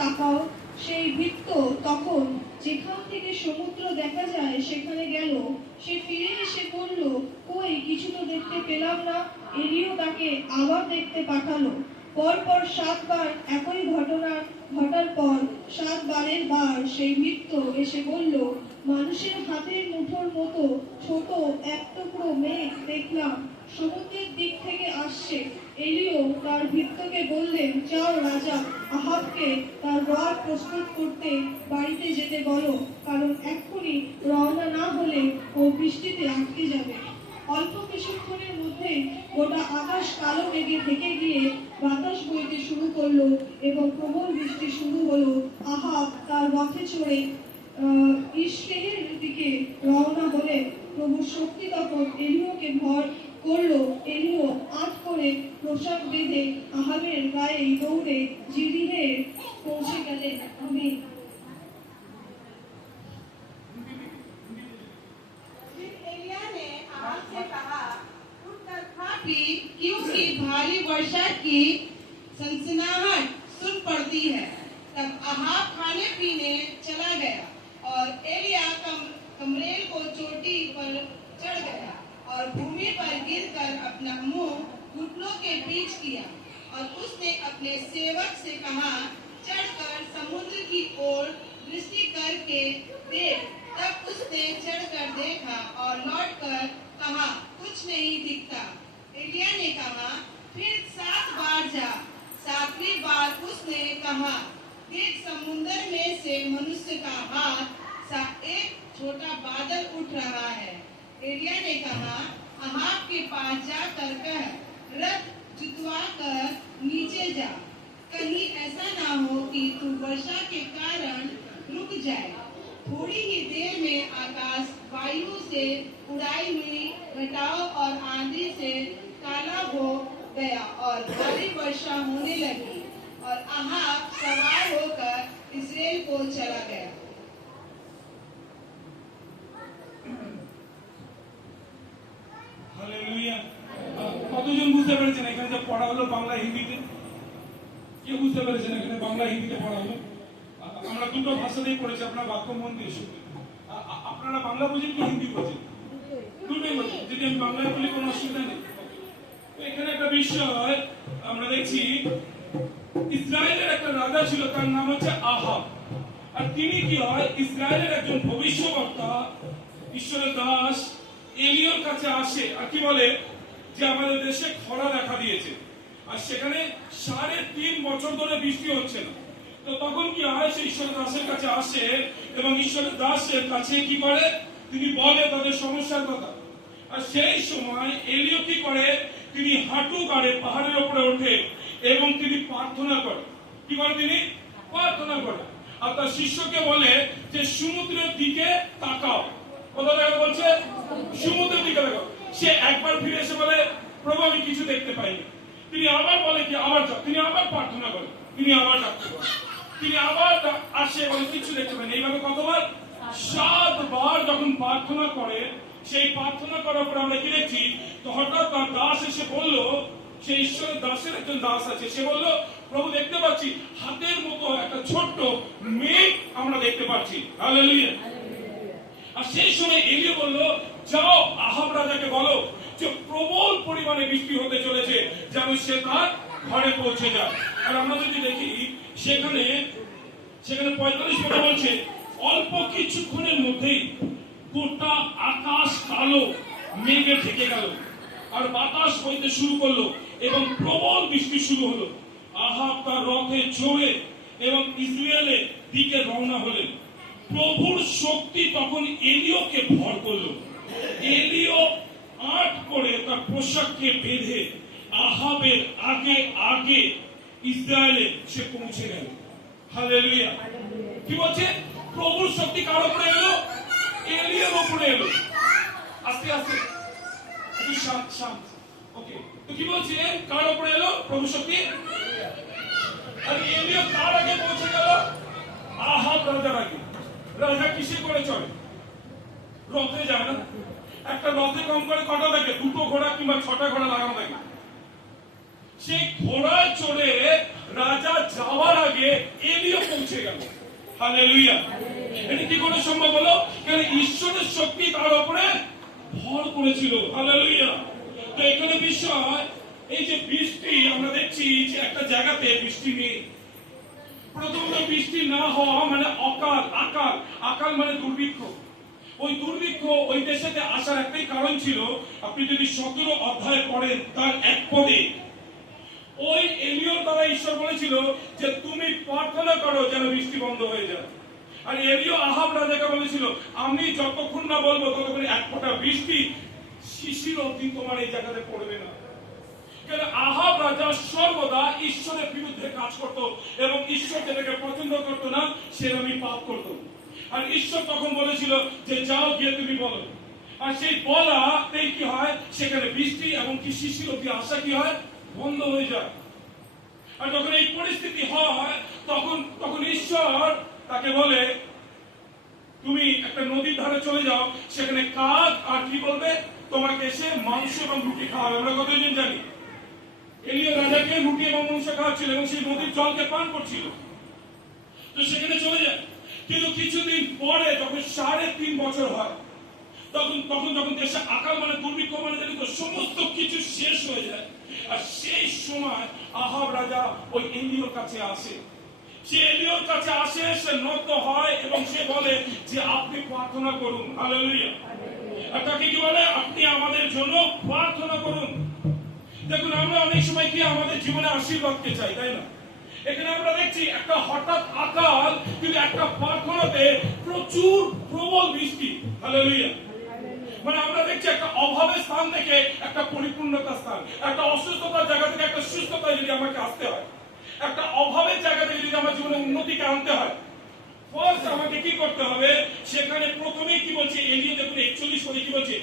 তাকাও। সেই ভৃত্য তখন যেখান থেকে সমুদ্র দেখা যায় সেখানে গেল। সে ফিরে এসে বলল, কই, কিছু তো দেখতে পেলাম না। এলিও তাকে আবার দেখতে পাঠালো। পরপর 7 বার একই ঘটনা ঘটার পর 7 বারের বার সেই ভৃত্য এসে বলল, মানুষের হাতের মুঠোর মতো ছোট এক টুকরো মেঘ দেখলাম, সমুদ্রের দিক থেকে আসছে। এলিও তার ভৃত্যকে বললেন, যাও, রাজা আহাবকে তার রথ প্রস্তুত করতে বাড়িতে যেতে বলো, কারণ এক্ষুনি রওনা না হলে ও বৃষ্টিতে আটকে যাবে। অল্প কিছুক্ষণের মধ্যে গোটা আকাশ কালো মেঘে ঢেকে গিয়ে বাতাস বইতে শুরু করলো এবং প্রবল বৃষ্টি শুরু হলো। আহাব তার রথে চড়ে ইসরায়েলের দিকে রওনা হলেন। প্রভুর শক্তি তখন এলিওকে ভর করলো। এলিও আট করে পোশাক বেঁধে আহাবের গায়ে দৌড়ে জিরিহে পৌঁছে গেলেন। আমিন। क्योंकि भारी वर्षा की सनसनाहट सुन पड़ती है। तब अहाब खाने पीने चला गया और एलिया कमरेल को चोटी पर चढ़ गया और भूमि पर गिरकर अपना मुंह घुटनों के बीच किया और उसने अपने सेवक से कहा, चढ़कर समुद्र की ओर दृष्टि करके देख। तब उसने चढ़कर देखा और लौटकर कहा, कुछ नहीं दिखता। एलिया ने कहा, फिर 7 बार जा। 7वीं बार उसने कहा, देख, समुद्र में से मनुष्य का हाथ सा एक छोटा बादल उठ रहा है। एलिया ने कहा, अहाब के पास जाकर कह, रथ जुतवा कर नीचे जा, कहीं ऐसा ना हो कि तू वर्षा के कारण रुक जाए। थोड़ी ही देर में आकाश वायु से उड़ाई हुई घटाओं और आंधी से काला हो गया और भारी वर्षा होने लगी और अहाब सवार होकर इस्राएल को चला गया। হালেলুয়া। কতজন বুঝতে পেরেছেন এখানে যে পড়া হলো বাংলা হিন্দিতে? কে বুঝতে পেরেছেন এখানে বাংলা হিন্দিতে পড়া হলো? আমরা দুটো ভাষাতেই পড়েছি, আপনারা বাক্য মন দিয়ে শুনবেন। আপনারা বাংলা বোঝেন কি হিন্দি বোঝেন? দুটোই বোঝেন। যদি আমি বাংলায় বলি কোনো অসুবিধা নেই। এখানে একটা বিষয় আমরা দেখছি, ইসরায়েলের একটা রাজা ছিল, তার নাম হচ্ছে আহাব। আর তিনি কি হয়, ইসরায়েলের একজন ভবিষ্যদ্বক্তা, ঈশ্বরের দাস এলিওর কাছে আসে আর কি বলে যে আমাদের দেশে খরা দেখা দিয়েছে আর সেখানে 3.5 বছর ধরে বৃষ্টি হচ্ছে না। তো তখন কি হয়, সে ঈশ্বরের দাসের কাছে আসে এবং ঈশ্বরের দাসের কাছে কি করে, তিনি বলে তাদের সমস্যার কথা। আর সেই সময় এলিও কি করে, তিনি হাঁটু গাড়ে পাহাড়ের উপরে ওঠে এবং তিনি প্রার্থনা করে। কি করে? তিনি প্রার্থনা করে আর তার শিষ্যকে বলে যে সমুদ্রের দিকে তাকাও। কোথা থেকে বলছে? সমুদ্রের দিকে তাকাও। সে একবার ফিরে এসে বলে, প্রভু আমি কিছু দেখতে পাইনি। তিনি আবার বলে কি, আবার যাও। তিনি আবার প্রার্থনা করে, তিনি আবার ডাকতে বলে, তিনি আবার আসে বলে কিছু দেখতে পাইনি। এইভাবে কতবার? 7 বার যখন প্রার্থনা করে, সেই প্রার্থনা করার পর আমরা কি দেখছি, তো হঠাৎ তার দাস এসে বলল, সেই ঈশ্বরের দাসের একজন দাস আছে, সে বলল, প্রভু দেখতে পাচ্ছি হাতের মতো একটা ছোট্ট মেঘ আমরা দেখতে পাচ্ছি। হালেলুয়া। আর সেই সময় এলিয়া বলল, যাও আহাব রাজাকে বলো যে প্রবল পরিমাণে বৃষ্টি হতে চলেছে, যেন সে তার ঘরে পৌঁছে যায়। আর আমরা যদি দেখি সেখানে 45 পদে বলছে, অল্প কিছুক্ষণের মধ্যেই গোটা আকাশ কালো মেঘে ঢেকে গেল আর বাতাস বইতে শুরু করলো এবং প্রবল বৃষ্টি শুরু হলো। আহাব তার রথে চড়ে এবং ইসরায়েলের দিকে রওনা হলেন। প্রভুর শক্তি তখন এলিওকে ভর করলো। এলিও আট করে তার পোশাককে বেঁধে আহাবের আগে আগে ইসরায়েলে সে পৌঁছে গেল। হালেলুয়া। কি বলছে? প্রভুর শক্তি কার উপরে এলো? এলিওর উপরে এলো। আস্তে আস্তে একটু শান্ত। ওকে, তো কি বলছে? কার উপরে এলো প্রভু শক্তি? আর এলিও কার আগে পৌঁছে গেল? আহাব রাজার আগে। রাজা কিসে করে চলে? রথে যায় না? একটা রথে কম করে কটা থাকে? 2টো ঘোড়া কিংবা 6টা ঘোড়া লাগানো থাকে। সেই ঘোড়ায় চড়ে রাজা যাওয়ার আগে এলিও পৌঁছে গেল। হালেলুয়া। এটা কি করে সম্ভব হলো? কারণ ঈশ্বরের শক্তি তার উপরে ভর করেছিল। হালেলুয়া। তো এখানে বিষয়, এই যে বৃষ্টি আমরা দেখছি যে একটা জায়গাতে বৃষ্টি নেই। প্রথমত বৃষ্টি না হওয়া মানে অকাল, আকাল, আকাল মানে দুর্ভিক্ষ। ওই দুর্ভিক্ষ ওই দেশেতে আসার একটাই কারণ ছিল, আপনি যদি 17 অধ্যায় পড়েন তার এক পদে ওই এলিয়র দ্বারা ঈশ্বর বলেছিল যে তুমি প্রার্থনা করো যেন বৃষ্টি বন্ধ হয়ে যায়। আর এলিও আহাব রাজাকে বলেছিল আমি যতক্ষণ না বলবো ততক্ষণ এক ফোঁটা বৃষ্টি শিশির অবধি তোমার এই জায়গাতে পড়বে না। কারণ আহাব রাজা সর্বদা ঈশ্বরের বিরুদ্ধে কাজ করত এবং ঈশ্বর যেটাকে পছন্দ করত না সেরকমই পাপ করত। আর ঈশ্বর তখন বলেছিল যে যাও গিয়ে তুমি বলো। আর সেই বলাতেই কি হয়, সেখানে বৃষ্টি এবং কি শিশির অবধি আসা কি হয়, বন্ধ হয়ে যায়। আর যখন এই পরিস্থিতি হয় তখন ঈশ্বর তাকে বলে তুমি একটা নদীর ধারে চলে যাও, সেখানে কাক আর কি বলবে, তোমাকে এসে মাংস এবং রুটি খাওয়াবে। আমরা কতজন জানি এলিয়া রাজাকে রুটি এবং মাংস খাওয়াচ্ছিল এবং সেই নদীর জলকে পান করছিল। তো সেখানে চলে যায়। কিন্তু কিছুদিন পরে যখন 3.5 বছর হয় তখন দেশে আকাল মানে দুর্ভিক্ষ মানে জানি তো সমস্ত কিছু শেষ হয়ে যায়। আর সেই সময় আহাব রাজা ওই এলিয়র কাছে আসে। সে এলিয়র কাছে আসে, সে নত হয় এবং সে বলে যে আপনি প্রার্থনা করুন। হালেলুয়া। আর তাকে কি বলে, আপনি আমাদের জন্য প্রার্থনা করুন। দেখুন আমরা অনেক সময় কি আমাদের জীবনে আশীর্বাদকে চাই, তাই না? এখানে আমরা দেখছি একটা হঠাৎ আকাল, কিন্তু একটা প্রার্থনাতে প্রচুর প্রবল বৃষ্টি। হালেলুয়া। মানে আমরা দেখছি একটা অভাবের স্থান থেকে একটা পরিপূর্ণতার স্থান, একটা অসুস্থতার জায়গা থেকে একটা সুস্থতায় যদি আমাকে আসতে হয়, একটা অভাবের জায়গা থেকে যদি আমার জীবনে উন্নতিকে আনতে হয়, ফার্স্ট আমাকে কি করতে হবে? সেখানে প্রথমেই কি বলছে এলিও, দেখুন 41 পদে কি বলছে,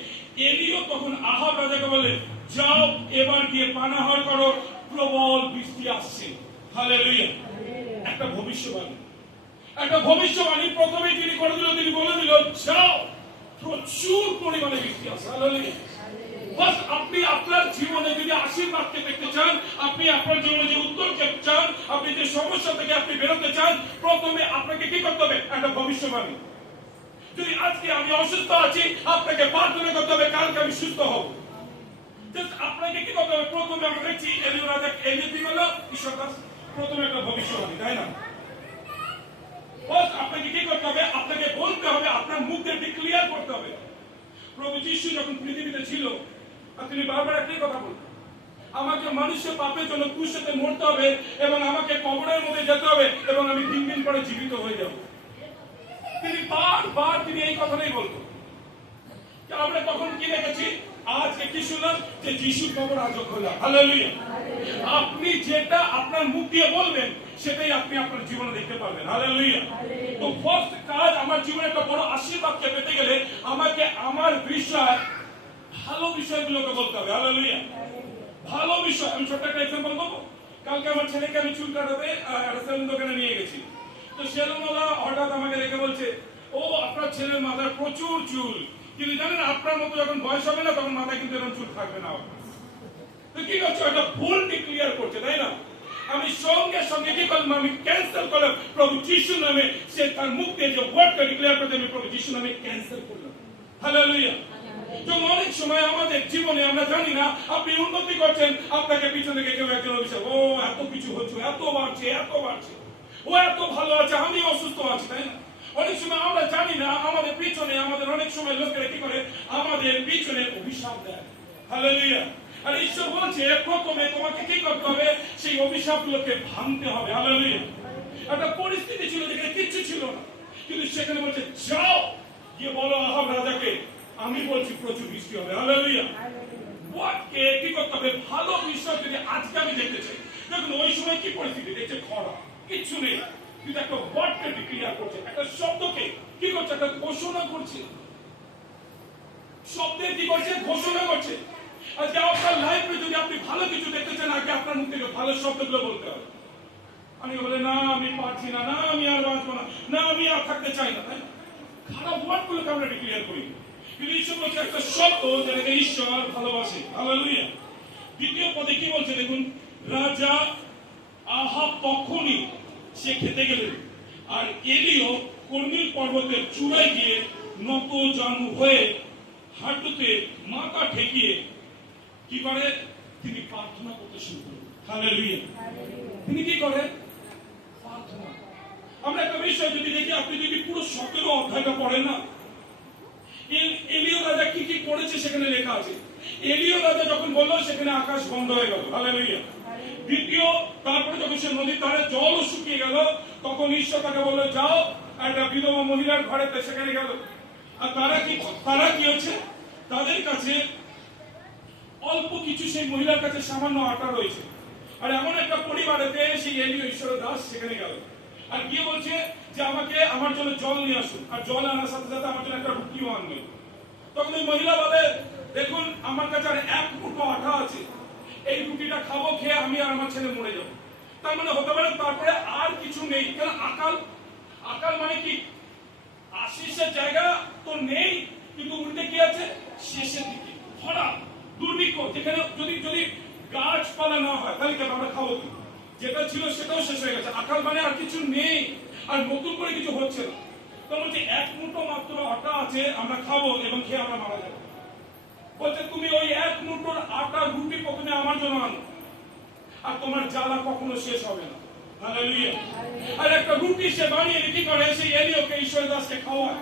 এলিও তখন আহাব রাজাকে বলে যাও এবার গিয়ে পানাহার করো, প্রবল বৃষ্টি আসছে। হালেলুয়া। একটা ভবিষ্যবাণী প্রথমেই তিনি করে দিল, তিনি বলে দিল যাও প্রচুর পরিমাণে বৃষ্টি আসছে। হালেলুয়া। বাস আপনি আপনার জীবনে যদি আশীর্বাদকে দেখতে চান, আপনি আপনার জীবনে যে উত্তরকে চান, আপনি যে সমস্যা থেকে আপনি বেরোতে চান, প্রথমে আপনাকে কি করতে হবে? একটা ভবিষ্যবাণী। যদি আজকে আমি অসুস্থ আছি, আপনাকে প্রার্থনা করতে হবে কালকে আমি সুস্থ হব। আপনাকে কি করতে হবে? প্রথমে আমরা দেখছি এলিও রাজা এলিও কি বলল, ঈশ্বর দাস প্রথমে একটা ভবিষ্যবাণী, তাই না? বাস আপনাকে কি করতে হবে? আপনাকে বলতে হবে, আপনার মুখ দিয়ে ডিক্লেয়ার করতে হবে। প্রভু যিশু যখন পৃথিবীতে ছিল আর তিনি বারবার একটাই কথা বলতেন, আমাকে মানুষের পাপের জন্য ক্রুশে মরতে হবে এবং আমাকে কবরের মধ্যে যেতে হবে এবং আমি 3 দিন পরে জীবিত হয়ে যাব। তিনি বারবার তিনি এই কথাটাই বলতেন। আমরা তখন কি দেখেছি? আজকে কি শুনলাম যে যিশুর কবর আজও খোলা। হালেলুয়া। আপনি যেটা আপনার মুখ দিয়ে বলবেন সেটাই আপনি আপনার জীবনে দেখতে পারবেন। হালেলুয়া। তো ফার্স্ট কাজ, আমার জীবনে একটা বড় আশীর্বাদকে পেতে গেলে আমাকে আমার বিষয়, ভালো বিষয়গুলোকে বলতে হবে। হালেলুয়া। ভালো বিষয়। আমি ছোট্ট একটা এক্সাম্পল দেবো। কালকে আমার ছেলেকে আমি চুল কাটাতে সেলুন দোকানে নিয়ে গেছি। তো সেলুনওয়ালা হঠাৎ আমাকে দেখে বলছে, ও আপনার ছেলের মাথায় প্রচুর চুল, কিন্তু জানেন আপনার মতো যখন বয়স হবে না তখন মাথায় কিন্তু এরকম চুল থাকবে না। তো কি করছো? একটা ভুল ডিক্লেয়ার করছে, তাই না? আমি সঙ্গে সঙ্গে কি করলাম? আমি ক্যান্সেল করলাম প্রভু যিশুর নামে। সে তার মুখ দিয়ে যে ওয়ার্ডটা ডিক্লেয়ার করতে, আমি প্রভু যিশুর নামে ক্যান্সেল করলাম। হালেলুয়া। তো অনেক সময় আমাদের জীবনে আমরা জানি না, আপনি উন্নতি করছেন, আপনাকে পিছনে থেকে কেউ একজন বলছে ও এত কিছু হচ্ছে, এত বাড়ছে, ও এত ভালো আছে, আমি অসুস্থ আছি, তাই না? অনেক সময় আমরা জানি না আমাদের পিছনে, আমাদের অনেক সময় লোকেরা কি করে, আমাদের পিছনে অভিশাপ দেয়। হালেলুয়া। আর ঈশ্বর বলছে প্রথমে তোমাকে কি করতে হবে? সেই অভিশাপগুলোকে ভাঙতে হবে। হালেলুয়া। একটা পরিস্থিতি ছিল যেখানে কিচ্ছু ছিল না, কিন্তু সেখানে বলছে যাও গিয়ে বলো আহাব রাজাকে আমি বলছি প্রচুর বৃষ্টি হবে। হালেলুয়া। ওয়াকে কি করতে হবে? ভালো বিষয় যদি আজকে আমি দেখতে চাই, দেখুন ওই সময় কি পরিস্থিতি দেখছে, খরা, কিচ্ছু নেই, কিন্তু একটা ওয়ার্ডকে ডিক্লেয়ার করছে, একটা শব্দকে কি করছে, একটা ঘোষণা করছে। শব্দে কি করছে? ঘোষণা করছে। আজকে আপনার লাইফে যদি আপনি ভালো কিছু দেখতে চান, আগে আপনার মুখ থেকে ভালো শব্দগুলো বলতে হবে। আমি বলে না আমি পারছি না, না আমি আর বাঁচবো না, না আমি আর থাকতে চাই না, তাই না? খারাপ ওয়ার্ডগুলোকে আমরা ডিক্লেয়ার করি। কিন্তু ঈশ্বর বলছে একটা শব্দ যেটাকে ঈশ্বর ভালোবাসে। হালেলুয়া। দ্বিতীয় পদে কি বলছে দেখুন, রাজা আহাব তখনই সে খেতে গেলেন, আর এলিও কর্মীল পর্বতের চূড়ায় গিয়ে নত জানু হয়ে হাঁটুতে মাথা ঠেকিয়ে কি করে, তিনি প্রার্থনা করতে শুরু করেন। হালেলুয়া। তিনি কি করেন? প্রার্থনা। আমরা একটা বিষয় যদি দেখি, আপনি যদি পুরো 17 অধ্যায়টা পড়েন না, এলিও রাজা কি কি করেছে সেখানে লেখা আছে। এলিও রাজা যখন বললো সেখানে আকাশ বন্ধ হয়ে গেল। হালেলুয়া। দ্বিতীয়, তারপরে যখন সে নদীর ধারে জল শুকিয়ে গেল, তখন ঈশ্বর তাকে বললো যাও একটা বিধবা মহিলার ঘরেতে, সেখানে গেল। আর তারা কি হচ্ছে, তাদের কাছে অল্প কিছু, সেই মহিলার কাছে সামান্য আটা রয়েছে। আর এমন একটা পরিবারেতে সেই এলিও ঈশ্বরের দাস সেখানে গেল, আর গিয়ে বলছে যে আমাকে আমার জন্য জল নিয়ে আসুন, আর জল আনার সাথে সাথে আমার জন্য একটা রুটিও আনবে। তখন ওই মহিলা বলে, দেখুন আমার কাছে আর 1 মুঠো আটা আছে, এই রুটিটা খাবো, খেয়ে আমি আর আমার ছেলে মরে যাবো। তার মানে হতে পারে তারপরে আর কিছু নেই। কেন? আকাল মানে কি, আশিসের জায়গা তো নেই, কিন্তু উল্টে কি আছে, শেষের দিকে ভরা দুর্ভিক্ষ, যেখানে যদি গাছপালা না হয় তাহলে কেন আমরা খাবো কি? যেটা ছিল সেটাও শেষ হয়ে গেছে। আকাল মানে আর কিছু নেই, আর নতুন করে কিছু হচ্ছে না। তো বলছে 1 মুঠো মাত্র আটা আছে, আমরা খাবো এবং খেয়ে আমরা মারা যাবো। বলছে তুমি ওই 1 মুঠোর আটা রুটি প্রথমে আমার জন্য আনো, আর তোমার জ্বালা কখনো শেষ হবে না। হালেলুয়া। আর একটা রুটি সে বানিয়ে কি করে, সেই এলিওকে ঈশ্বরের দাসকে খাওয়ায়,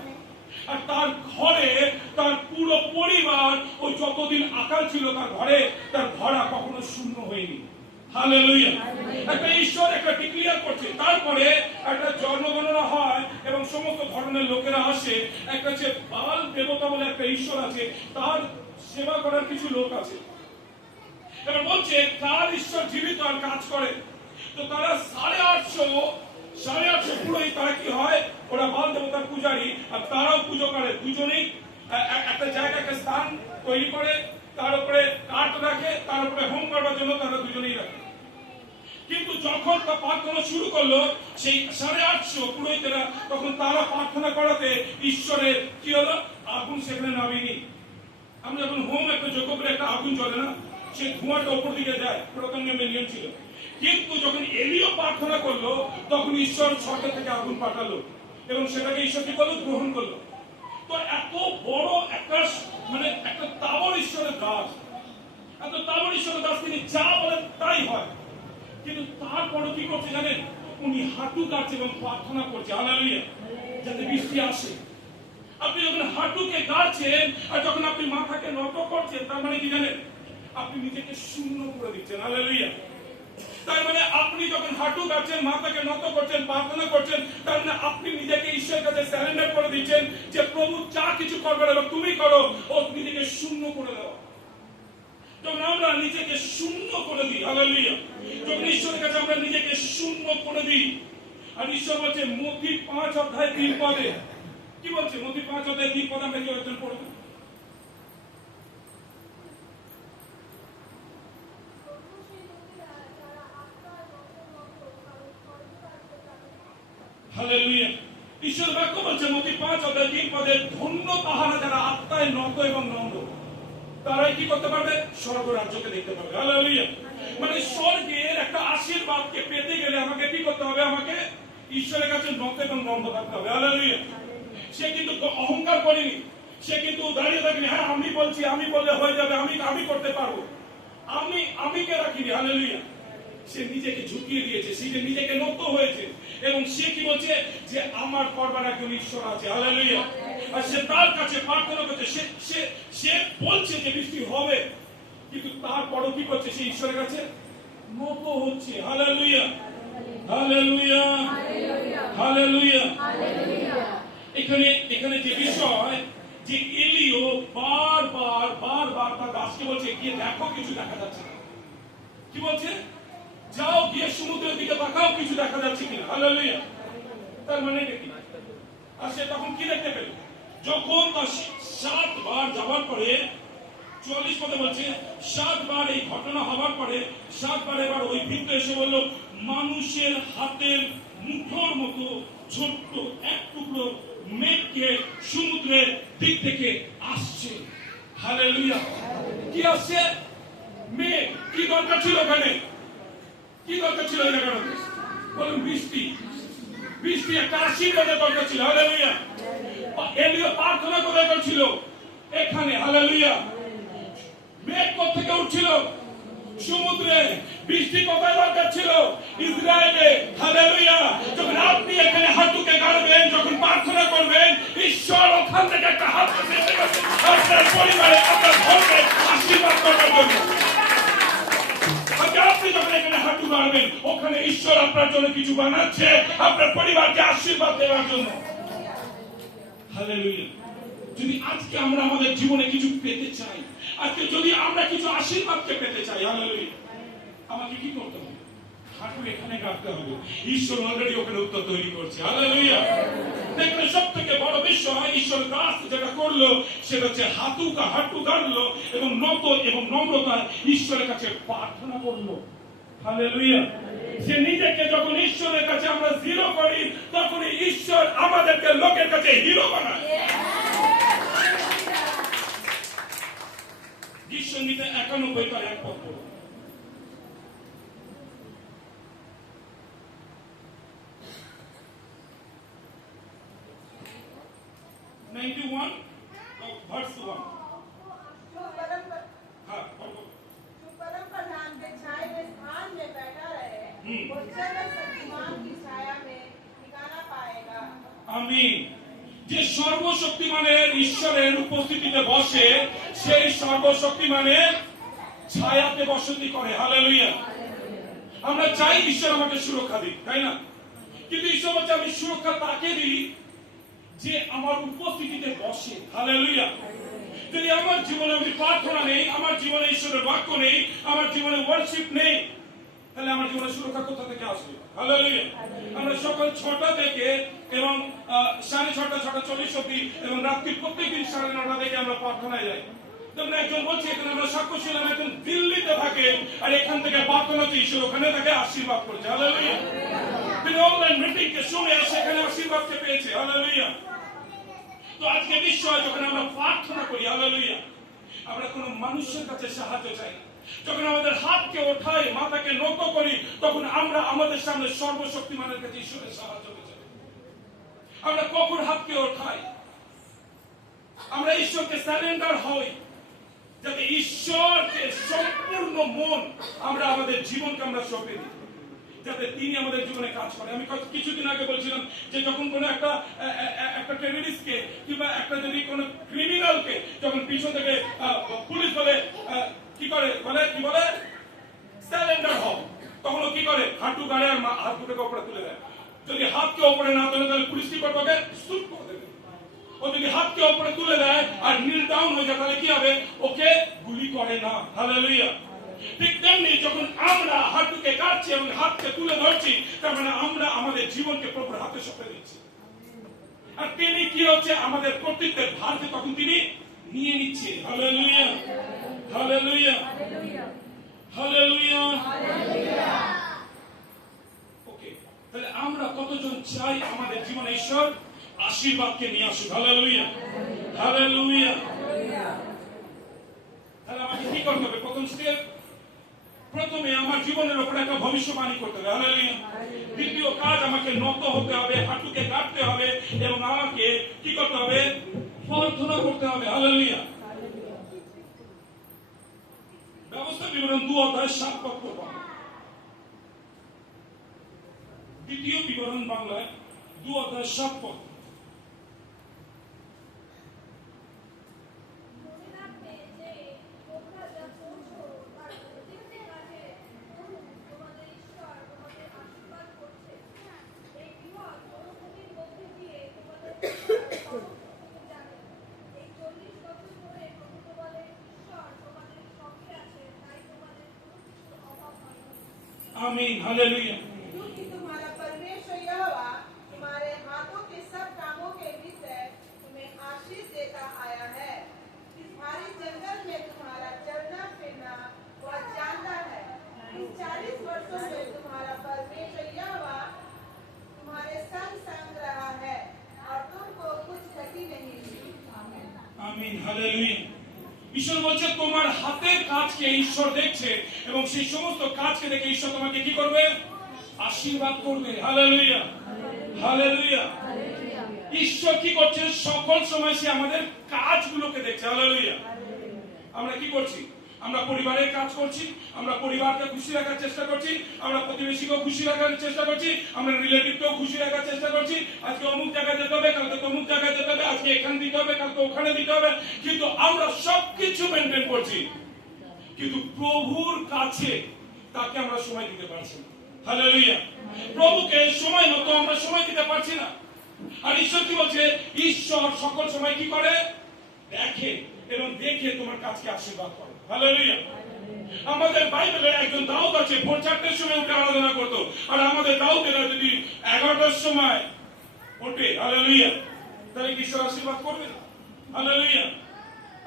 আর তার ঘরে তার পুরো পরিবার, ওই যতদিন আকাল ছিল তার ঘরে, তার ভরা কখনো শূন্য হয়নি। হালেলুয়া। একটা ঈশ্বর একটা ডিক্লেয়ার করছে। তারপরে একটা জনগণনা হয় এবং সমস্ত ধরনের লোকেরা আসে। একটা যে বাল দেবতা বলে একটা ঈশ্বর আছে, তার সেবা করার কিছু লোক আছে। এবার বলছে কার ঈশ্বর জীবিত আর কাজ করে। তো তারা 850 পুরোই তারা কি হয়, ওরা বাল দেবতার পূজারী, আর তারাও পুজো করে। দুজনেই একটা জায়গা, একটা স্থান তৈরি করে, তার উপরে কাঠ রাখে, তার উপরে হোম করবার জন্য তারা দুজনেই রাখে। কিন্তু যখন তা প্রার্থনা শুরু করলো সেই 850 পুরোহিতেরা, তখন তারা প্রার্থনা করাতে ঈশ্বরের কি হলো, আগুন সেখানে নামেনি। আমরা যখন হোম একটা যোগ্য করে একটা আগুন জ্বলে না, সে ধোঁয়াটা উপর দিকে যায়, প্রথম নিয়ম ছিল। কিন্তু যখন এলিও প্রার্থনা করলো, তখন ঈশ্বর স্বর্গ থেকে আগুন পাঠালো এবং সেটাকে ঈশ্বর কি করলো, গ্রহণ করলো। তো এত বড় একটা মানে একটা তাবর ঈশ্বরের দাস, এত তাবর ঈশ্বরের দাস, তিনি যা বলেন তাই হয়। কিন্তু তারপরে কি করছে জানেন, উনি হাঁটু কাটছে এবং প্রার্থনা করছে, হালেলুয়া, যাতে বৃষ্টি আসে। আপনি যখন হাঁটুকে গাড়ছেন আর যখন আপনি মাথাকে নত করছেন, তার মানে কি জানেন, আপনি নিজেকে শূন্য করে দিচ্ছেন। হালেলুয়া। তার মানে আপনি যখন হাঁটু গাড়ছেন, মাথাকে নত করছেন, প্রার্থনা করছেন, তার মানে আপনি নিজেকে ঈশ্বরের কাছে সারেন্ডার করে দিচ্ছেন যে প্রভু যা কিছু করবেন এবং তুমি করো, ও নিজেকে শূন্য করে দেওয়া। যখন আমরা নিজেকে শূন্য করে দিই, হালেলুয়া, যখন ঈশ্বরের কাছে আমরা নিজেকে শূন্য করে দিই, আর ঈশ্বর বলছে মথি 5 অধ্যায় 3 পদে কি বলছে, মথি 5 অধ্যায় 3 পদে আমরা কি একজন পড়বো। হালেলুয়া। ঈশ্বর বাক্য বলছে মথি 5 অধ্যায় 3 পদে, ধন্য তাহারা যারা আত্মায় নত এবং নম্র, তারাই কি করতে পারবে, স্বর্গ রাজ্যকে দেখতে পারবে। হালেলুয়া। মানে স্বর্গের একটা আশীর্বাদকে পেতে গেলে আমাকে কি করতে হবে, আমাকে ঈশ্বরের কাছে নত এবং নম্র থাকতে হবে। হালেলুয়া। সে কিন্তু অহংকার করেনি, সে কিন্তু দাঁড়িয়ে থাকেনি, হ্যাঁ আমি বলছি, আমি বললে হয়ে যাবে, আমি করতে পারবো, আমি কে রাখিনি। হালেলুয়া। সে নিজেকে ঝুঁকিয়ে দিয়েছে, সে নিজেকে নত হয়েছে এবং সে কি বলছে যে আমার করবার একজন ঈশ্বর আছে। হালেলুয়া। আর সে তার কাছে প্রার্থনা করছে, সে বলছে যে বৃষ্টি হবে, কিন্তু তারপরও কি করছে, সে ঈশ্বরের কাছে নত হচ্ছে। Hallelujah, hallelujah, hallelujah. এখানে যে বিষয়, যে এলিও বারবার তার দাসকে বলছে গিয়ে দেখো, কিছু দেখা যাচ্ছে না। কি বলছে, যাও গিয়ে সমুদ্রের দিকে তাকাও, কিছু দেখা যাচ্ছে কিনা। হালেলুয়া। তার মানে কি, আর সে তখন কি দেখতে পেল, যখন তার 7 বার যাওয়ার পরে, 44 পদে বলছে 7 বার এই ঘটনা হওয়ার পরে 7 বার এবার ওই বৃদ্ধ এসে বলল, মানুষের হাতের মুঠোর মতো ছোট্ট এক টুকরো মেঘকে সমুদ্রের দিক থেকে আসছে। হালেলুয়া। কি আসছে, মেঘ। কি দরকার ছিল ওখানে, কি দরকার ছিল এই জায়গাটাতে? বলুন বৃষ্টি। বৃষ্টি একটা আশীর্বাদের দরকার ছিল। হালেলুয়া। এলিয়া প্রার্থনা কোথায় করছিল? এখানে। হালেলুয়া। মেঘ কোথেকে উঠছিল? সমুদ্রে। বৃষ্টি কোথায় দরকার ছিল? ইসরায়েলে। হালেলুয়া। যখন আপনি এখানে হাঁটুকে গাড়বেন, যখন প্রার্থনা করবেন, ঈশ্বর ওখান থেকে একটা হাত এসে গেছে আপনার পরিবারে, আপনার ঘরকে আশীর্বাদ করার জন্য। আপনি যখন এখানে হাঁটু গাড়বেন, ওখানে ঈশ্বর আপনার জন্য কিছু বানাচ্ছে, আপনার পরিবারকে আশীর্বাদ দেওয়ার জন্য। হালেলুয়া। যদি আজকে আমরা আমাদের জীবনে কিছু পেতে চাই, আজকে যদি আমরা কিছু আশীর্বাদকে পেতে চাই, হালেলুয়া, আমাকে কি করতে হবে? হাঁটু এখানে গাড়তে হবে। ঈশ্বর অলরেডি ওখানে উত্তর তৈরি করছে। হালেলুয়া। দেখবেন সব থেকে বড় বিষয় ঈশ্বর কাজ যেটা করলো সেটা হচ্ছে হাঁটু গাড়লো এবং নত এবং নম্রতায় ঈশ্বরের কাছে প্রার্থনা করলো। হালেলুয়া। সে নিজেকে যখন ঈশ্বরের কাছে আমরা জিরো করি, তখন ঈশ্বর আমাদেরকে লোকের কাছে হিরো বানায়। গীত সংগীতে 91 1 পদ। 91 verse 1। हाँ, जो परम प्रधान के छाए में स्थान में बैठा रहे, वो जगत शक्तिमान की छाया में ठिकाना पाएगा। आमीन। যে সর্বশক্তিমানের ঈশ্বরের উপস্থিতিতে বসে, সেই সর্বশক্তিমানের ছায়াতে বসতি করে। হালেলুয়া। আমরা চাই ঈশ্বর আমাকে সুরক্ষা দিক, তাই না? কিন্তু ঈশ্বর বলছে আমি সুরক্ষা তাকে দিই যে আমার উপস্থিতিতে বসে। হালেলুয়া। যদি আমার জীবনে আমি প্রার্থনা নেই, আমার জীবনে ঈশ্বরের বাক্য নেই, আমার জীবনে ওয়ার্শিপ নেই, তাহলে আমার জীবনে সুরক্ষা কোথা থেকে আসবে? হালেলুয়া। আমরা সকাল 6টা থেকে এবং 6:30 6:40 অবধি এবং রাত্রি প্রত্যেকদিন 9:30 থেকে আমরা প্রার্থনায় যাই। যেমন একজন বলছে এখানে আমরা সাক্ষ্য ছিলাম, একজন দিল্লিতে থাকে আর এখান থেকে প্রার্থনা হচ্ছে, ঈশ্বর ওখানে তাকে আশীর্বাদ করছে। হালেলুয়া। তিনি অনলাইন মিটিং কে শুনে সেখানে আশীর্বাদকে পেয়েছে। হালেলুয়া। তো আজকে বিষয় যখন আমরা প্রার্থনা করি, হালেলুয়া, আমরা কোনো মানুষের কাছে সাহায্য চাই না। যখন আমাদের হাতকে ওঠাই, মাথাকে নত করি, তখন আমরা আমাদের সামনে সর্বশক্তিমানের কাছে ঈশ্বরের সাহায্য চাই। আমরা কখন হাতকে ওঠাই? আমরা ঈশ্বরকে সারেন্ডার হই, যাতে ঈশ্বরকে সম্পূর্ণ মন আমরা আমাদের জীবনকে আমরা সঁপে দিই, যাতে তিনি আমাদের জীবনে কাজ করে। আমি কিছুদিন আগে বলছিলাম যে যখন কোনো একটা টেররিস্টকে কিংবা একটা যদি কোনো ক্রিমিনালকে যখন পিছন থেকে পুলিশ বলে কি করে বলে সারেন্ডার হও, তখন ও কি করে? হাঁটু গাড়ে আর হাত দুটোকে উপরে তুলে দেয়। যদি হাতকে উপরে না তোলে তাহলে পুলিশ কি করবে? ওকে শুট করে দেবে। ও যদি হাতকে উপরে তুলে দেয় আর নীল ডাউন হয়ে যায়, তাহলে কি হবে? ওকে গুলি করে না। হালেলুয়া। ঠিক তেমনি যখন আমরা হাঁটুকে কাটছি এবং হাতকে তুলে ধরছি, তার মানে আমরা আমাদের জীবনকে প্রভুর হাতে সঁপে দিচ্ছি। আর তিনি কি হচ্ছে? আমাদের কর্তৃত্বের ভারকে তখন তিনি নিয়ে নিচ্ছে। হালেলুয়া। হালেলুয়া। হালেলুয়া। ওকে, তাহলে আমরা কতজন চাই আমাদের জীবনে ঈশ্বর আশীর্বাদকে নিয়ে আসুক? হালেলুয়া। হালেলুয়া। তাহলে আমাকে কি করতে হবে? প্রথম স্টেপ, প্রথমে আমার জীবনের উপর একটা ভবিষ্যবাণী করতে হবে। হালেলুয়া। দ্বিতীয় কাজ, আমাকে নত হতে হবে, হাঁটুকে কাটতে হবে এবং আমাকে কি করতে হবে? প্রার্থনা করতে হবে। হালেলুয়া। ব্যবস্থা বিবরণ 2:7 পদ পড়ব। দ্বিতীয় বিবরণ বাংলায় 2:7 পদ। आमीन। हालेलुया। क्योंकि तुम्हारा परमेश्वर यहोवा तुम्हारे हाथों के सब कामों के भीतर तुम्हें आशीष देता आया है। इस भारी जंगल में तुम्हारा चलना फिरना वह जानता है। इस 40 वर्षों में तुम्हारा परमेश्वर यहोवा तुम्हारे संग रहा है और तुमको कुछ क्षति नहीं हुई। आमीन। हालेलुया। ঈশ্বর বলছে তোমার হাতের কাজকে ঈশ্বর দেখছে এবং সেই সমস্ত কাজকে দেখে ঈশ্বর তোমাকে কি করবে? আশীর্বাদ করবে। Hallelujah, hallelujah. ঈশ্বর কি করছে? সকল সময় সে আমাদের কাজগুলোকে দেখছে। হালেলুয়া। আমরা কি করছি? আমরা পরিবারের কাজ করছি, আমরা পরিবারকে খুশি রাখার চেষ্টা করছি, আমরা প্রতিবেশীকেও খুশি রাখার চেষ্টা করছি, আমরা রিলেটিভকেও খুশি রাখার চেষ্টা করছি। আজকে অমুক জায়গায় যেতে হবে, কালকে অমুক জায়গায় যেতে হবে, আজকে এখানে দিতে হবে, কালকে ওখানে দিতে হবে, কিন্তু আমরা সবকিছু মেনটেন করছি, কিন্তু প্রভুর কাছে তাকে আমরা সময় দিতে পারছি না। হালেলুয়া। প্রভুকে সময় মতো আমরা সময় দিতে পারছি না। আর ঈশ্বর কি বলছে? ঈশ্বর সকল সময় কি করে? দেখে এবং দেখে তোমার কাজকে আশীর্বাদ করে। হালেলুয়া। আমাদের বাইবেলে একজন দাউদ আছে, ভোর 4টার সময় উঠে আরাধনা করতো। আর আমাদের দাউদেরা যদি 11টার সময় ওঠে, হালেলুয়া, তাহলে কি ঈশ্বর আশীর্বাদ করবে? হালেলুয়া।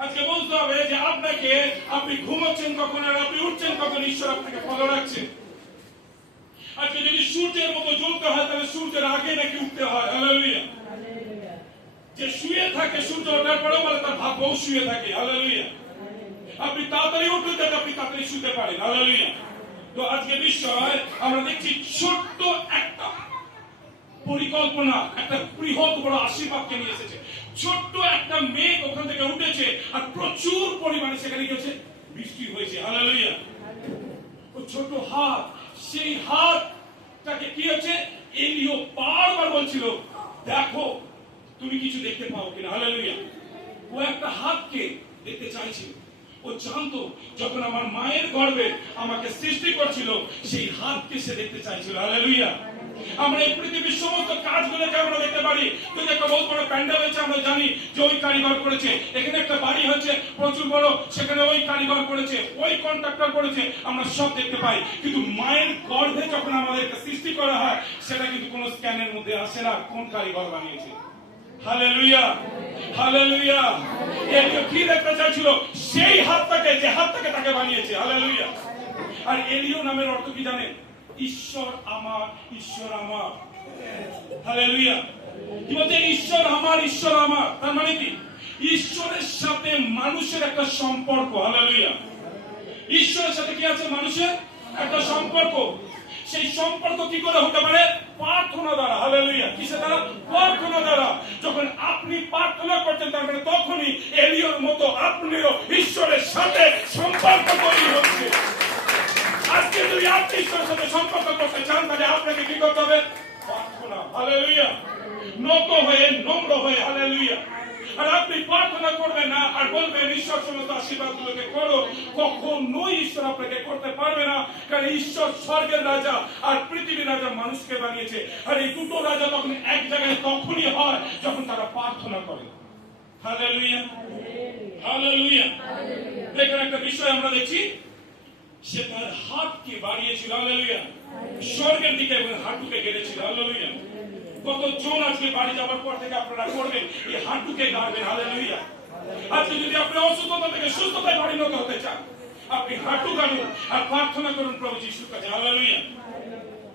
আজকে বলতে হবে যে আপনাকে, আপনি ঘুমাচ্ছেন কখন আর আপনি উঠছেন কখন, ঈশ্বর আপনাকে ফলো রাখছে। আজকে যদি সূর্যের মতো জ্বলতে হয় তাহলে সূর্যের আগে নাকি উঠতে হয়। হালেলুয়া। যে শুয়ে থাকে সূর্য ওঠার পরেও বলে তার ভাগ্যও শুয়ে থাকে। হালেলুয়া। আপনি তাড়াতাড়ি উঠতে চান, আপনি তাড়াতাড়ি শুতে পারেন। হালেলুয়া। তো আজকে বিষয় আমরা দেখছি ছোট্ট একটা পরিকল্পনা একটা বৃহৎ বড় আশীর্বাদকে নিয়ে এসেছে। ছোট্ট একটা মেঘ ওখান থেকে উঠেছে আর প্রচুর পরিমাণে সেখানে গেছে বৃষ্টি হয়েছে। হালেলুয়া। ও ছোট হাত, সেই হাতটাকে কি হচ্ছে? এলিও বারবার বলছিল দেখো তুমি কিছু দেখতে পাও কিনা। হালেলুয়া। ও একটা হাতকে দেখতে চাইছিল। ও জানতো যখন আমার মায়ের গর্ভে আমাকে সৃষ্টি করছিল সেই হাতকে সে দেখতে চাইছিল। হালেলুয়া। আমরা এই পৃথিবীর সমস্ত কাজগুলোকে আমরা দেখতে পারি। যদি একটা বহুত বড় প্যান্ডেল হয়েছে আমরা জানি যে ওই কারিগর করেছে, এখানে একটা বাড়ি হচ্ছে প্রচুর বড়, সেখানে ওই কারিগর করেছে, ওই কন্ট্রাক্টর করেছে, আমরা সব দেখতে পাই। কিন্তু মায়ের গর্ভে যখন আমাদেরকে সৃষ্টি করা হয় সেটা কিন্তু কোনো স্ক্যানের মধ্যে আসে না কোন কারিগর বানিয়েছে। Hallelujah, hallelujah. এলিও কি দেখতে চাইছিল? সেই হাতটাকে, যে হাতটাকে তাকে বানিয়েছে। হালেলুয়া। আর এলিও নামের অর্থ কি জানেন? ঈশ্বর আমার, ঈশ্বর আমার। হালেলুয়া। কি বলছে? ঈশ্বর আমার, ঈশ্বর আমার। তার মানে কি? ঈশ্বরের সাথে মানুষের একটা সম্পর্ক। হালেলুয়া। ঈশ্বরের সাথে কি আছে? মানুষের একটা সম্পর্ক। সেই সম্পর্ক কি করে হতে পারে? প্রার্থনা দ্বারা। হালেলুয়া। কিসের দ্বারা? প্রার্থনা দ্বারা। যখন আপনি প্রার্থনা করছেন তার মানে তখনই এলিয়র মতো আপনিও ঈশ্বরের সাথে সম্পর্ক তৈরি হচ্ছে। আজকে যদি আপনি ঈশ্বরের সাথে সম্পর্ক করতে চান তাহলে আপনাকে কি করতে হবে? প্রার্থনা। হালেলুয়া। নত হয়ে, নম্র হয়ে। হালেলুয়া। আর আপনি প্রার্থনা করবেন না আর বলবেন ঈশ্বর সমস্ত আশীর্বাদগুলোকে করো, কখনোই ঈশ্বর আপনাকে করতে পারবে না। কারণ ঈশ্বর স্বর্গের রাজা আর পৃথিবীর রাজা মানুষকে বানিয়েছে। আর এই দুটো রাজা তখন এক জায়গায় তখনই হয় যখন তারা প্রার্থনা করে। Hallelujah, hallelujah. দেখেন একটা বিষয় আমরা দেখছি, সে তার হাতকে বাড়িয়েছিল। হালেলুয়া। স্বর্গের দিকে এবং হাঁটুকে গেড়েছিল। হালেলুয়া। কতজন আজকে বাড়ি যাওয়ার পর থেকে আপনারা করবেন এই হাঁটুকে গাড়বেন। হালেলুয়া। আজকে যদি আপনি অসুস্থতা থেকে সুস্থতায় পরিণত হতে চান আপনি হাঁটু গাড়ুন আর প্রার্থনা করুন প্রভু যিশুর কাছে। হালেলুয়া।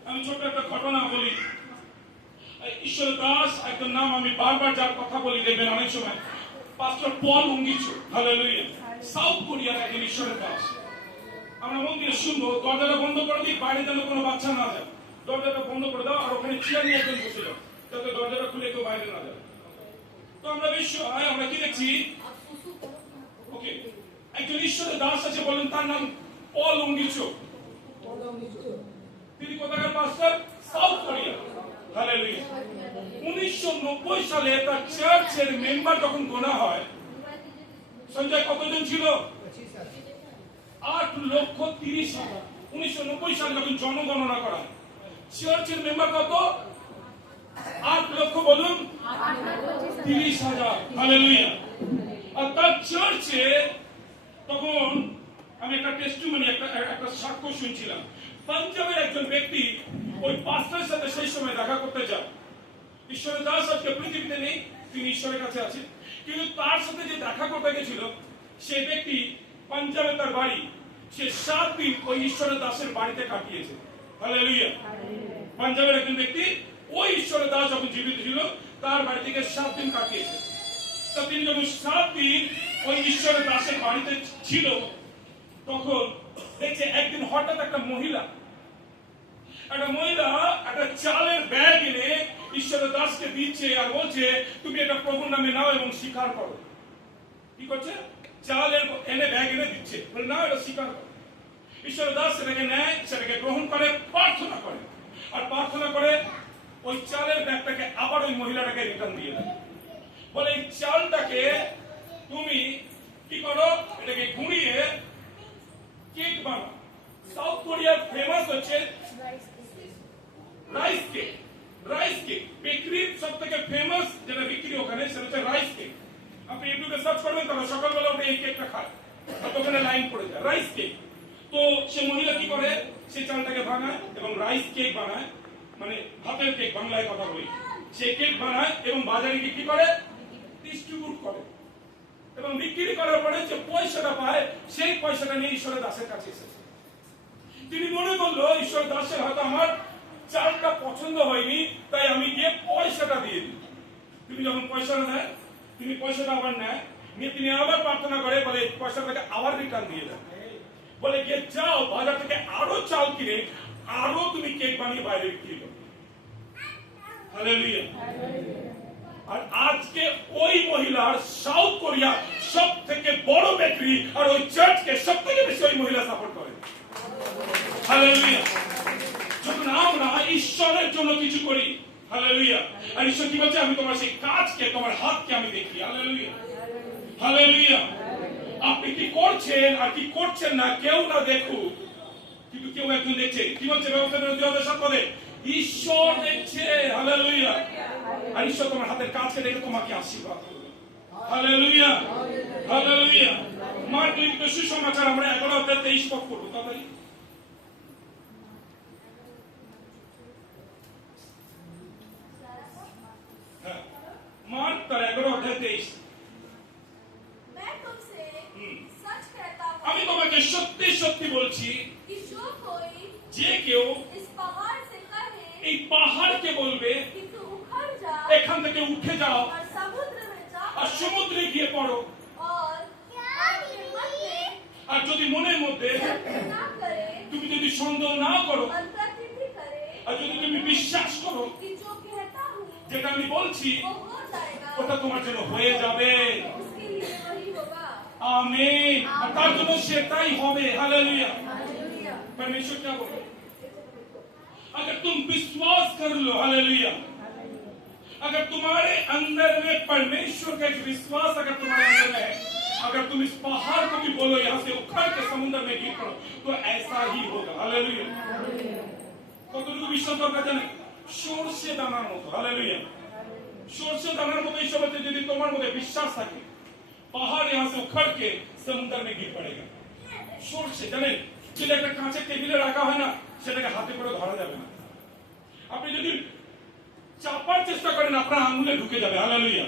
আমি ছোট্ট একটা ঘটনা বলি। ঈশ্বর দাস একটা নাম আমি বারবার যার কথা বলি দেখবেন অনেক সময়, পাস্টর পল উঙ্গিচু। হালেলুয়া। সাউথ কোরিয়ার একজন ঈশ্বরের দাস। আমরা মন্দিরে শুনবো দরজাটা বন্ধ করে দিই, বাইরে যেন কোনো বাচ্চা না যায়। দরজাটা বন্ধ করে দাও আর ওখানে চেয়ার নিয়ে একজন বসে যাও যাতে দরজাটা খুলে কেউ বাইরে না যায়। তো আমরা বিষয় আমরা কি দেখছি? ওকে, একজন ঈশ্বরের দাস আছে, বলেন তার নাম পল উঙ্গিচু। তিনি কোথাকার পাস্টর? South Korea. হালেলুয়া। 1990 সালে তার চার্চের মেম্বার যখন গোনা হয়, সঞ্জয় কতজন ছিল? 8,30,000। 1990 সালে যখন জনগণনা করা হয়, চার্চের মেম্বার কত? 8 লক্ষ। বলুন 30,000। হালেলুয়া। আর তার চার্চে তখন আমি একটা টেস্টিমনি, একটা সাক্ষ্য শুনছিলাম। পাঞ্জাবের একজন ব্যক্তি ওই পাস্টরের সাথে সেই সময় দেখা করতে যায়। ঈশ্বরের দাস আজকে পৃথিবীতে নেই, তিনি ঈশ্বরের কাছে আছেন, কিন্তু তার সাথে যে দেখা করতে গেছিল সেই ব্যক্তি পাঞ্জাবে তার বাড়ি, সে 7 দিন ওই ঈশ্বরের দাসের বাড়িতে কাটিয়েছে। হালেলুয়া। পাঞ্জাবের একজন ব্যক্তি ওই ঈশ্বরের দাস যখন জীবিত ছিল তার বাড়ি থেকে 7 দিন কাটিয়েছে। তা তিনি যখন 7 দিন ওই ঈশ্বরের দাসের বাড়িতে ছিল, তখন দেখছে একদিন হঠাৎ একটা মহিলা একটা চালের ব্যাগ এনে ঈশ্বরের দাসকে দিচ্ছে আর বলছে তুমি এটা প্রভুর নামে নাও এবং স্বীকার করো। কি করছে? চালের এনে ব্যাগ এনে দিচ্ছে, বলে নাও এটা স্বীকার করো। ঈশ্বরের দাস সেটাকে নেয়, সেটাকে গ্রহণ করে, প্রার্থনা করে, আর প্রার্থনা করে ওই চালের ব্যাগটাকে আবার ওই মহিলাটাকে রিটার্ন দিয়ে দেয়। বলে এই চালটাকে তুমি কি করো, এটাকে গুঁড়িয়ে কেক বানাও। সাউথ কোরিয়ার ফেমাস হচ্ছে রাইস কেক। রাইস কেক বেকারির সব থেকে ফেমাস যেটা বিক্রি ওখানে, সেটা হচ্ছে রাইস কেক। আপনি ইউটিউবে সার্চ করবেন তাহলে সকালবেলা উঠে এই কেকটা খায়, আর ওখানে লাইন পড়ে যায় রাইস কেক। তো সে মহিলা কি করে, সে চালটাকে ভাঙায় এবং রাইস কেক বানায়, মানে ভাতের কেক, বাংলায় কথা বলি। সে কেক বানায় এবং বাজারে গিয়ে কি করে, ডিস্ট্রিবিউট করে, এবং বিক্রি করার পরে যে পয়সাটা পায় সেই পয়সাটা নিয়ে ঈশ্বরের দাসের কাছে এসেছে। তিনি মনে করলো ঈশ্বরের দাসের হয়তো আমার চালটা পছন্দ হয়নি, তাই আমি গিয়ে পয়সাটা দিয়ে দিই। তুমি যখন পয়সাটা দেয়, তিনি পয়সাটা আবার নেয়, নিয়ে তিনি আবার প্রার্থনা করে, বলে পয়সাটাকে আবার রিটার্ন দিয়ে দেয়। বলে গিয়ে যাও বাজার থেকে আরো চাল কিনে আরো তুমি কেক বানিয়ে বাইরে বিক্রি করো। হালেলুয়া। আর আজকে ওই মহিলার সাউথ কোরিয়া সব থেকে বড় বেকারি, আর ওই চার্চকে সব থেকে বেশি ওই মহিলা সাপোর্ট করে। হালেলুয়া। যখন আমরা ঈশ্বরের জন্য কিছু করি, হালেলুয়া, আর ঈশ্বর কি বলছে, আমি তোমার সেই কাজকে, তোমার হাতকে আমি দেখি। Hallelujah, hallelujah. আপনি কি করছেন আর কি করছেন না কেউ না দেখুক, কিন্তু কেউ একজন দেখছে। কি বলছে ব্যবস্থা 2:7? ঈশ্বর দেখছে। হালেলুয়া। আর ঈশ্বর তোমার হাতের কাজকে দেখে তোমাকে আশীর্বাদ করবে। Hallelujah, hallelujah. মার্ক লিখিত সুসমাচার আমরা 11:23 পড়ব তাড়াতাড়ি। मार्क 11:23। मैं तुमसे सच कहता हूँ আমি তোমাকে সত্যি সত্যি বলছি, कि जो कोई যে কেউ इस पहाड़ से कहे এই পাহাড়কে বলবে कि तू उखड़ जा এখান থেকে উঠে যাও और समुद्र में जा আর সমুদ্রে গিয়ে পড়ো, और अपने मन में আর যদি মনের মধ্যে संदेह ना करे তুমি যদি সন্দেহ না করো, और प्रतिज्ञा करे আর যদি তুমি বিশ্বাস করো कि जो कहता हूँ যেটা আমি বলছি वो हो जाएगा, ওটা তোমার জন্য হয়ে যাবে। उसके लिए वही होगा। आमीन। আর তার জন্য সেটাই হবে। हालेलुया। हालेलुया। परमेश्वर क्या बोले, अगर तुम विश्वास कर लो, हालेलुया, अगर तुम्हारे अंदर में परमेश्वर का एक विश्वास अगर तुम्हारे अंदर में है, अगर तुम इस पहाड़ को भी बोलो यहाँ से उखड़ के समुद्र में गिर पड़ो, तो ऐसा ही होगा। हालेलुया। কতটুকু বিশ্বাস দরকার জানেন? সরষে দানার মতো। হালেলুয়া। সরষে দানার মতো ঈশ্বর বলছে, যদি তোমার মধ্যে বিশ্বাস থাকে, পাহাড় यहाँ से उखड़ के समुद्र में गिर पड़ेगा। সরষে জানেন, যেটা একটা কাঁচের টেবিলে রাখা হয় না, সেটাকে হাতে করে ধরা যাবে না। আপনি যদি চাপার চেষ্টা করেন, আপনার আঙুলে ঢুকে যাবে। হালেলুয়া।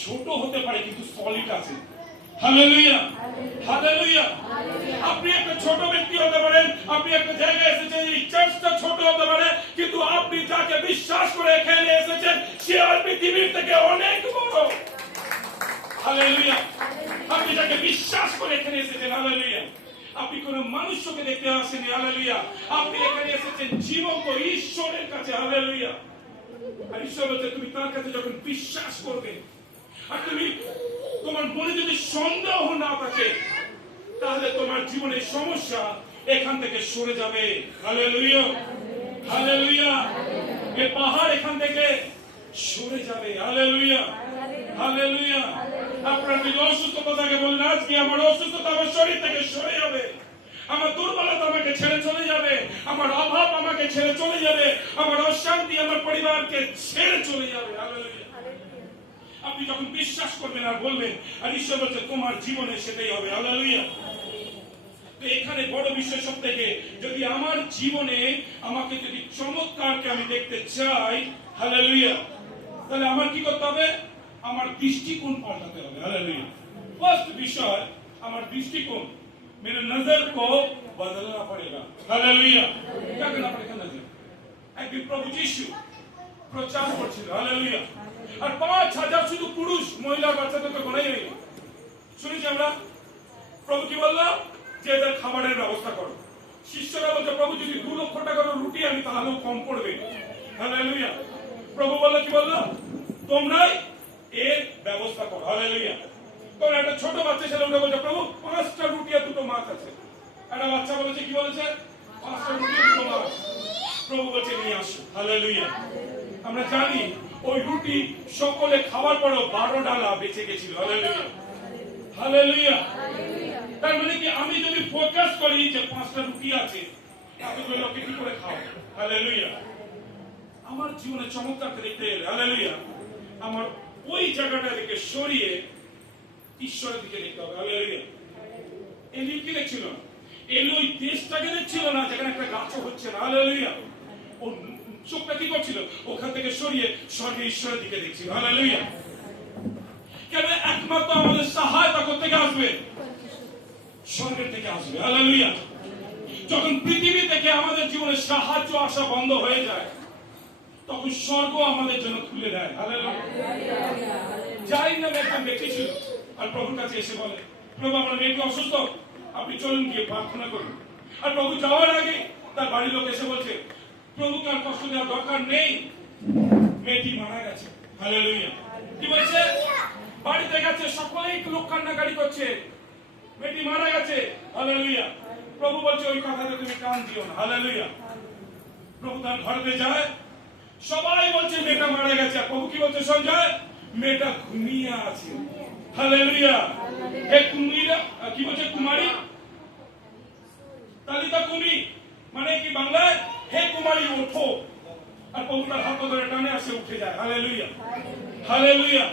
ছোট হতে পারে কিন্তু সলিড আছে। Hallelujah, hallelujah. আপনি একটা ছোট ব্যক্তি হতে পারেন, আপনি একটা জায়গায় এসেছেন, এই চার্চটা ছোট হতে পারে, কিন্তু আপনি যাকে বিশ্বাস করে এখানে এসেছেন সে আর পৃথিবীর থেকে অনেক বড়। হালেলুয়া। আপনি যাকে বিশ্বাস করে এখানে এসেছেন, হালেলুয়া, আপনি কোন মানুষকে দেখতে আসেননি। হালেলুয়া। আপনি এখানে এসেছেন জীবন্ত ঈশ্বরের কাছে। হালেলুয়া। আর ঈশ্বর বলছে, তুমি তার কাছে যখন বিশ্বাস করবে, আর তুমি তোমার মনে যদি সন্দেহ না থাকে, তাহলে তোমার জীবনের সমস্যা এখান থেকে সরে যাবে। Hallelujah, hallelujah. এই পাহাড় এখান থেকে সরে যাবে। Hallelujah, hallelujah. আপনার যদি অসুস্থতা থাকে বলেন, আজকে আমার অসুস্থতা আমার শরীর থেকে সরে যাবে, আমার দুর্বলতা আমাকে ছেড়ে চলে যাবে, আমার অভাব আমাকে ছেড়ে চলে যাবে, আমার অশান্তি আমার পরিবারকে ছেড়ে চলে যাবে। হালেলুয়া। আপনি যখন বিশ্বাস করবেন আর বলবেন, আর ঈশ্বর বলছে তোমার জীবনে সেটাই হবে। হালেলুয়া। তো এখানে বড় বিষয় সব থেকে, যদি আমার জীবনে আমাকে যদি চমৎকারকে আমি দেখতে চাই, হালেলুয়া, তাহলে আমার কি করতে হবে? আমার দৃষ্টিকোণ পাল্টাতে হবে। হালেলুয়া। ফার্স্ট বিষয়, আমার দৃষ্টিকোণ, मेरे नजर को बदलना पड़ेगा। हालेलुया। क्या करना पड़ेगा? नजर। একদিন প্রভু যিশু প্রচার করছিল। হালেলুয়া। আর 5000 শুধু পুরুষ, মহিলা বাচ্চাদের তো গোনাই নেই, শুনেছি আমরা প্রভু কি বললো যে এদের খাবারের ব্যবস্থা করো। শিষ্যরা বলছে প্রভু যদি 2 লক্ষ টাকার রুটি আনি তাহলেও কম পড়বে। হালেলুয়া। প্রভু বললো কি বললো তোমরাই এর ব্যবস্থা করো। হালেলুয়া। তখন একটা ছোট বাচ্চা ছেলে উঠে বলছে প্রভু 5টা রুটি আর 2টো মাছ আছে। একটা বাচ্চা বলেছে কি বলেছে 5টা রুটি আর 2টো মাছ। প্রভু বলছে নিয়ে আসো। হালেলুয়া। আমরা জানি ওই রুটি সকলে খাওয়ার পরও 12 ডালা বেঁচে গেছিল। হালেলুয়া। হালেলুয়া। তার মানে কি আমি যদি ফোকাস করি যে 5টা রুটি আছে এতগুলো লোকে কি করে খাও। হালেলুয়া। আমার জীবনে চমৎকার দেখতে এলে হালেলুয়া আমার ওই জায়গাটা থেকে সরিয়ে ঈশ্বরের দিকে দেখতে হবে। হালেলুয়া। এলি কি দেখছিল না, এলি ওই দেশটাকে দেখছিল না যেখানে একটা গাছও হচ্ছে না। হালেলুয়া। ও চোখটা কি করছিল ওখান থেকে সরিয়ে স্বর্গে ঈশ্বরের দিকে দেখছিল। হালেলুয়া। কেন একমাত্র আমাদের সহায়তা করতে আসবে স্বর্গের থেকে আসবে। হালেলুয়া। যখন পৃথিবী থেকে আমাদের জীবনে সাহায্য আসা বন্ধ হয়ে যায় তখন স্বর্গ আমাদের জন্য খুলে দেয়। হালেলুয়া। যাই নামে একজন ব্যক্তি ছিল আর প্রভুর কাছে এসে বলে প্রভু আমার মেয়েটি অসুস্থ, আপনি চলুন গিয়ে প্রার্থনা করুন। আর প্রভু যাওয়ার আগে তার বাড়ির লোক এসে বলছে প্রভুকে আর কষ্ট দেওয়ার দরকার নেই, মেয়েটি মারা গেছে। হালেলুয়া। কি বলছে বাড়িতে গেছে সকলেই লোক কান্নাকাটি করছে মেয়েটি মারা গেছে। হালেলুয়া। প্রভু বলছে ওই কথাতে তুমি কান দিও না। হালেলুয়া। প্রভু তার ঘরেতে যায় সবাই বলছে মেয়েটা মারা গেছে আর প্রভু কি বলছে সঞ্জয় মেয়েটা ঘুমিয়ে আছে। হালেলুয়া। হে কুমিরা কি বলছে কুমারী তালিতা কুমি মানে কি বাংলায় হে কুমারী ওঠো। আর প্রভু তার হাত ধরে টানে আসে উঠে যায়। হালেলুয়া। হালেলুয়া।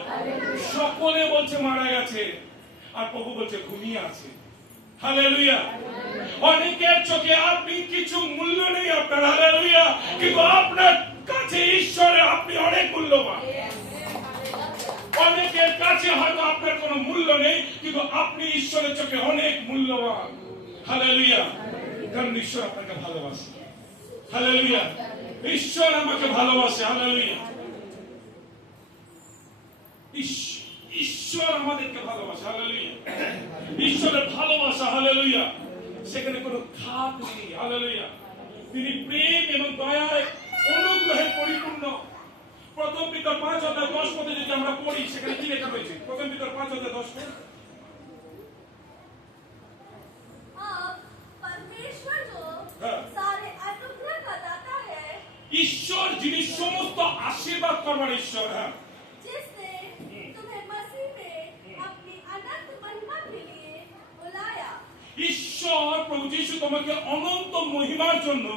সকলে বলছে মারা গেছে আর প্রভু বলছে ঘুমিয়ে আছে। হালেলুয়া। অনেকের চোখে আপনি কিছু মূল্য নেই আপনার। হালেলুয়া। কিন্তু আপনার কাছে ঈশ্বরে আপনি অনেক মূল্যবান। অনেকের কাছে হয়তো আপনার কোনো মূল্য নেই কিন্তু আপনি ঈশ্বরের চোখে অনেক মূল্যবান। হালেলুয়া। কারণ ঈশ্বর আপনাকে ভালোবাসে। হালেলুয়া। ঈশ্বর আমাকে ভালোবাসে। হালেলুয়া। ঈশ্বর আমাদেরকে ভালোবাসে। হালেলুয়া। ঈশ্বরের ভালোবাসা হালেলুয়া সেখানে কোনো খাত নেই। হালেলুয়া। তিনি প্রেম এবং দয়ায় অনুগ্রহে পরিপূর্ণ। প্রথম পিতর 5:10 পদে যদি আমরা পড়ি সেখানে কি লেখা হয়েছে প্রথম পিতর 5:10 পদ अब परमेश्वर जो हाँ। सारे अनुग्रह का दाता है, ঈশ্বর যিনি সমস্ত আশীর্বাদ করবার ঈশ্বর। হ্যাঁ जिसने तुम्हें मसीह में अपनी अनंत महिमा के लिए बुलाया, ঈশ্বর প্রভু যিশু তোমাকে অনন্ত মহিমার জন্য